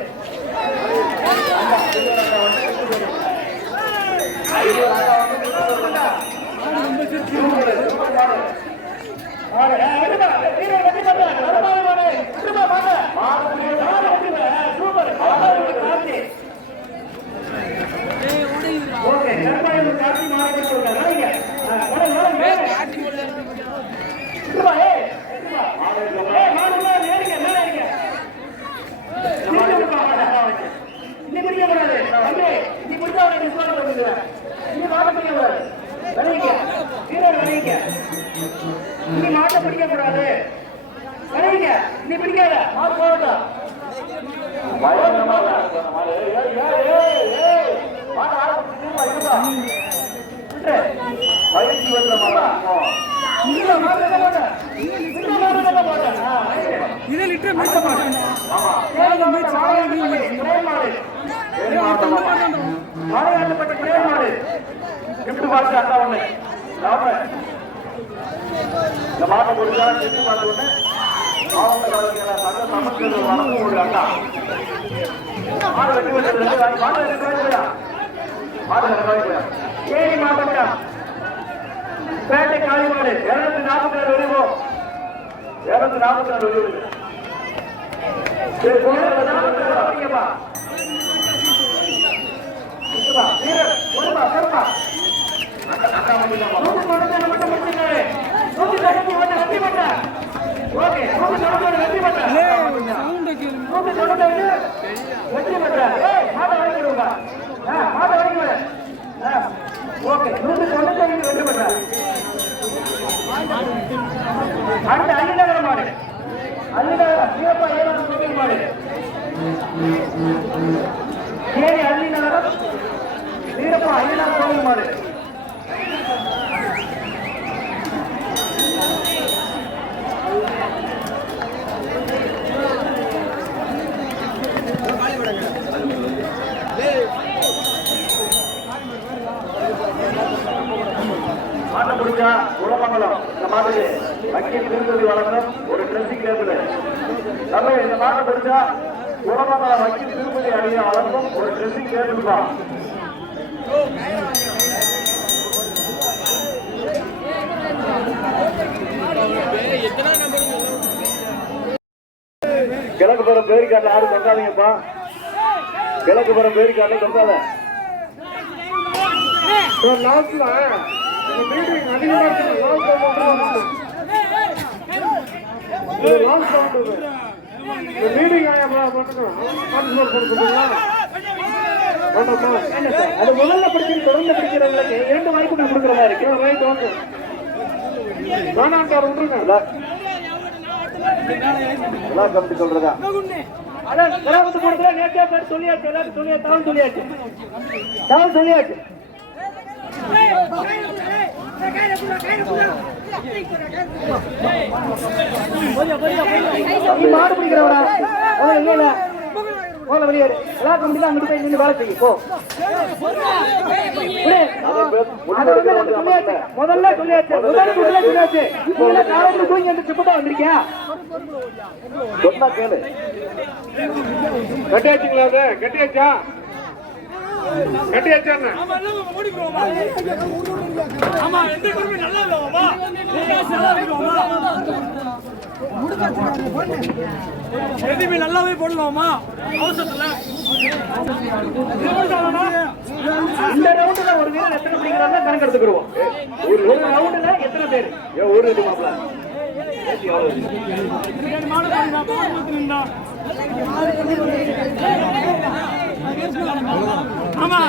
பிடிக்க கூடாது. கரைங்க, நீ பிடிக்காத. மாடு போகட்டும். பயங்கரமா விளையாடுறாங்க மாடு. மாடு ஆரம்பிச்சுமா இருப்பா. பயிற்சி வந்த மாடா. இந்த மாடு என்ன மாடு? இந்த மாடு என்ன மாடு? இதே லிட்டர் மேய்ச்ச மாட்டேன். ஆமா. மாலையாட்டப்பட்ட கிரே மாடு. கிஃப்ட் பாக்ஸ் அக்கா ஒண்ணு. நாம இந்த மாட்டை கொடுத்தா கிஃப்ட் பாக்ஸ் ஒண்ணு. மாவட்ட கலவையான சங்க சமஸ்கிருத வழங்கும் ஒரு அக்கா. மாடு வெட்டி வச்சது மாடு ரெண்டு மாடு ரெண்டு தேனி மாவட்டம் பேட்டை காளிமாடு 246 வெளிவோ 246 வெளிவோ. சரி போடுங்கப்பா. வீரர் போடுமா போடுமா. மட்டும் முடிச்சிருக்காரு. 191 வெற்றி பெற்றார். ஓகே 191 வெற்றி பெற்றார். 191 வெற்றி பெற்றார். மாட்ட வரைக்கும் மாட்ட வரைக்கும். ஓகே 195 வெற்றி பெற்றார். அடுத்த அள்ளிநகர மாடு. அள்ளிநகர சிவப்பா ஏழாம் கோவில் மாடு. தேனி அள்ளிநகரம் வீரப்பா ஐயனார் கோவில் மாடு. மாட்டை முடிஞ்சா குலமங்கலம் இந்த மாதிரி வக்கீல் திருப்பதி வழங்கணும் ஒரு ட்ரெஸ்ஸிங் டேபிள். நம்ம இந்த மாட்டை முடிஞ்சா குலமங்கலம் வக்கீல் திருப்பதி அணியை வழங்கும் ஒரு ட்ரெஸ்ஸிங் டேபிள் தான். கிழக்கு புறம் பேரிக்காட்டில் யாரும் தொங்காதீங்கப்பா. கிழக்கு புறம் பேரிக்காட்டில் தொங்காத. லாஸ்ட்ல மீட்டிங் அதிகமா அது முதல்ல பிடிச்சி தொடர்ந்து பிடிக்கிறவங்களுக்கு 2 வாய்ப்புகள் கொடுக்குற மாதிரி இருக்கு. Right okay. வேணாண்டார் விட்டுருங்க. எல்லாம் கமிட்டி சொல்றதா? அதான் கிராமத்து போனதுல நேற்றே பேர் சொல்லியாச்சு. எல்லாரும் சொல்லியாச்சு. தகவல் சொல்லியாச்சு. தகவல் சொல்லியாச்சு. நீ மாடு பிடிக்கிறவரா? இல்ல இல்ல போல வெளியேறு. எல்லா கம்பெனி தான் அங்கிட்டு போய் நின்று வேலை செய்யும். போ முதல்ல சொல்லியாச்சு. முதல்ல சொல்லியாச்சு. காலையில் தூங்கி அந்த சிப்பட்டா வந்திருக்கியா? சொன்னா கேளு. கட்டியாச்சுங்களா? அது கட்டியாச்சா? கட்டியாச்சா? நல்லாவே போடலாமா? இந்த ரவுண்டுல ஒரு வீரர் எத்தனை பிடிக்கிறாங்க கணக்கு எடுத்துக்கிடுவோம். ஒரு ரவுண்டுல எத்தனை பேர்? ஊரு இது மாப்பிள்ள ஆமா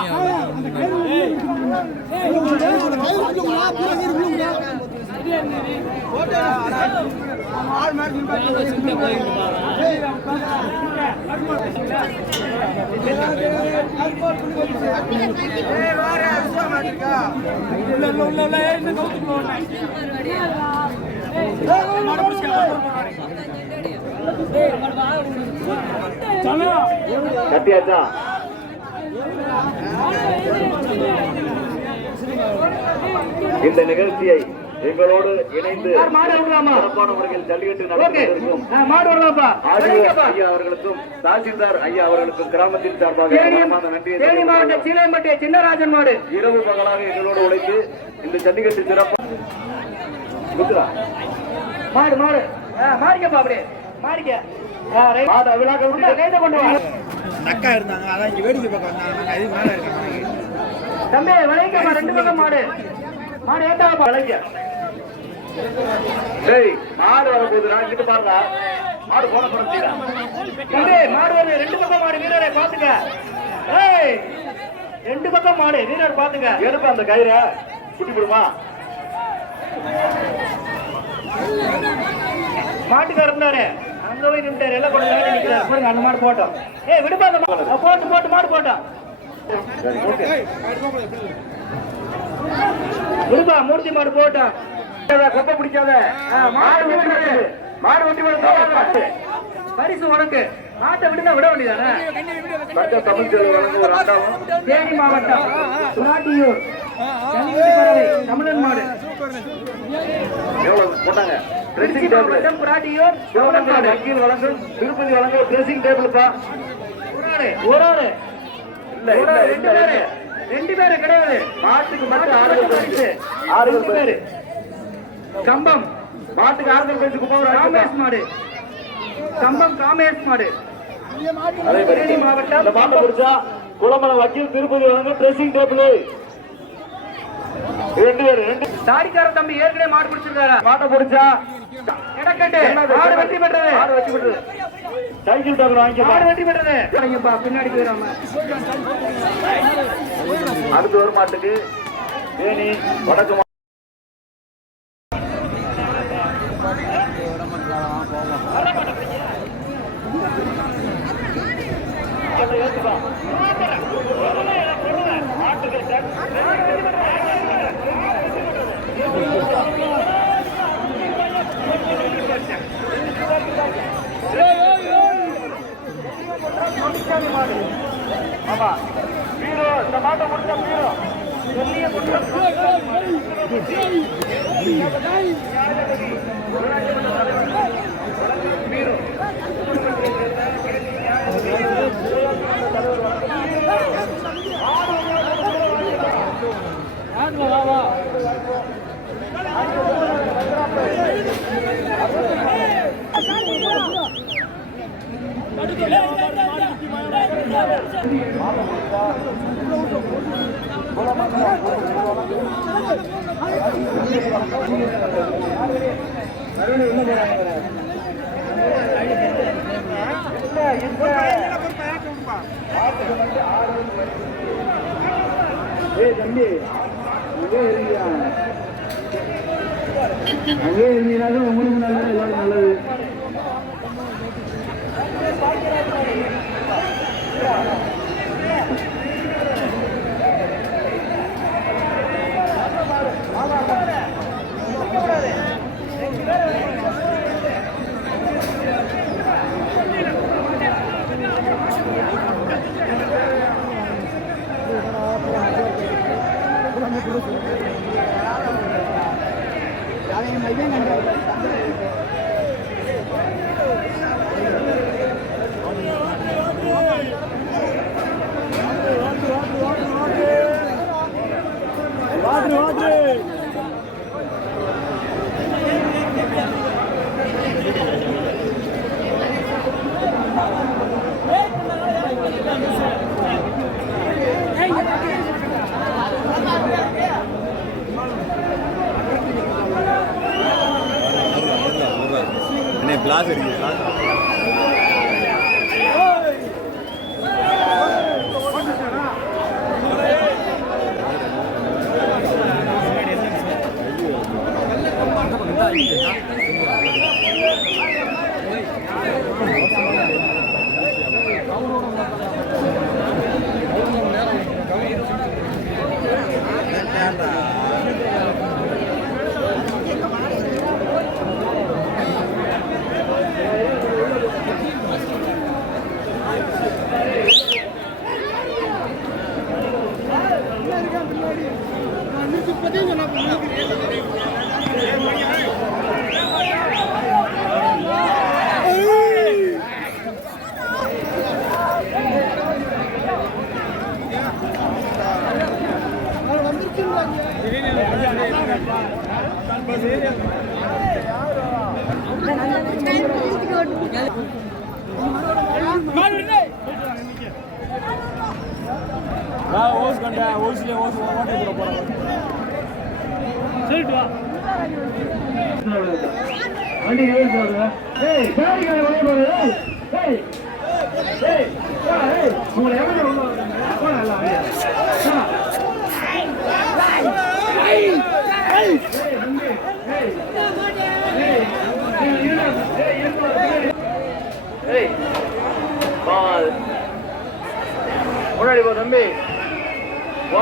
கட்டியாச்சா? இந்த நிகழ்ச்சியை எங்களோடு இணைந்து சிறப்பான முறையில் ஜல்லிக்கட்டு நடத்தியிருக்கும் ஐயா அவர்களுக்கும் தாசில்தார் ஐயா அவர்களுக்கும் கிராமத்தின் சார்பாக நன்றியை மாவட்ட சீலைமட்டை சின்னராஜன் மாடு இரவு பகலாக எங்களோடு உழைத்து இந்த ஜல்லிக்கட்டு சிறப்பு மாடு மாடு மாறிக்கப்பா அப்படியே மாறிக்க மாடு அவிழாக்க கொண்டு வா. அக்கா இருந்தாங்க அதான் இங்க வேடிக்கை பார்க்க வந்தாங்க இது மேல இருக்காங்க தம்பி விளைக்கமா 2 பக்கம் மாடு மாடு ஏட்டா விளைக்க. டேய் மாடு வரப்போகுது நான் கிட்ட பாருங்க. மாடு போன சொல்லுங்க தம்பி மாடு வருது 2 பக்கம் மாடு வீரரை பாத்துக்க. ஏய் 2 பக்கம் மாடு வீரர் பாத்துக்க. எடுப்ப அந்த கயிறை குட்டி போடுமா? மாட்டுக்காரர் இருந்தாரு அங்க போய் நின்றாரு எல்லாம் கொண்டு வந்து நிக்கிறாரு பாருங்க அந்த மாடு போட்டோம் விடுப்பா அந்த போட்டு போட்டு மாடு போட்டோம் விடுப்பா மூர்த்தி மாடு போட்டோம் கொப்பை பிடிக்காத மாடு வெட்டி விடுறது பரிசு உனக்கு மாட்டை விடுங்க விட வேண்டியதானே தேனி மாவட்டம் சுனாட்டியூர் தமிழன் மாடு போட்டாங்க திருப்பதி வழங்க ட்ரெஸ்ஸிங் டேபிள்ப்பா ஒரு ஆளு ரெண்டு பேரு கிடையாது மாட்டுக்கு மட்டும் 6 பேரு கம்பம் மாட்டுக்கு ஆறுதல் பேசி காமேஷ் மாடு கம்பம் காமேஷ் மாடு தேனி மாவட்டம் இந்த மாட்டை பிடிச்சா குளமலம் வக்கீல் திருப்பதி வழங்க ட்ரெஸ்ஸிங் டேபிள் 2 பேரு தாடிக்கார தம்பி ஏற்கனவே மாடு பிடிச்சிருக்காரு மாட்டை பிடிச்சா கிடக்கட்டு மாடு வெற்றி பெற்றது சைக்கிள் டேபிள் வாங்கி மாடு வெற்றி பெற்றது பின்னாடி போயிடாம அடுத்து ஒரு மாட்டுக்கு தேனி வடக்கு ஆமா வீரோ இந்த மாட்டை முடிச்சா வீரோ அங்கே இருந்தீங்கன்னா உங்களுக்கு நல்லது கிளாஸ் இருக்கு வண்டி போடுங்க உங்களை எவ்வளவு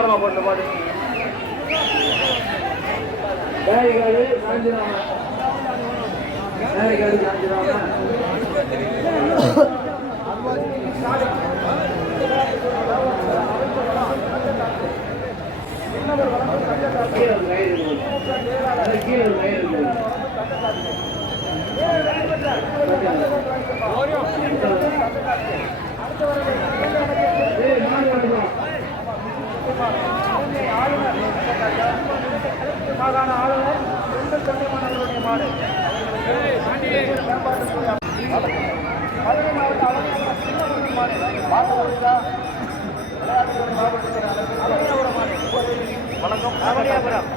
மாடமா போட்ட மாடு வேலைக்காடு காஞ்சிராம வேலைக்காடு காஞ்சிராம மாகாண ஆளுநர் பெண்கள் தொண்டமானவர்களுடைய மாடு மதுரை மாவட்ட அவனியாபுரம் மாடு வணக்கம் அவனியாபுரம்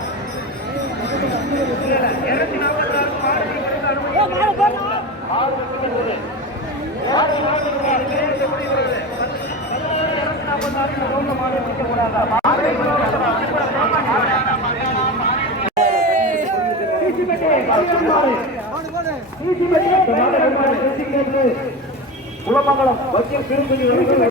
246 குளமங்கலம் வக்கீல் திருப்பதி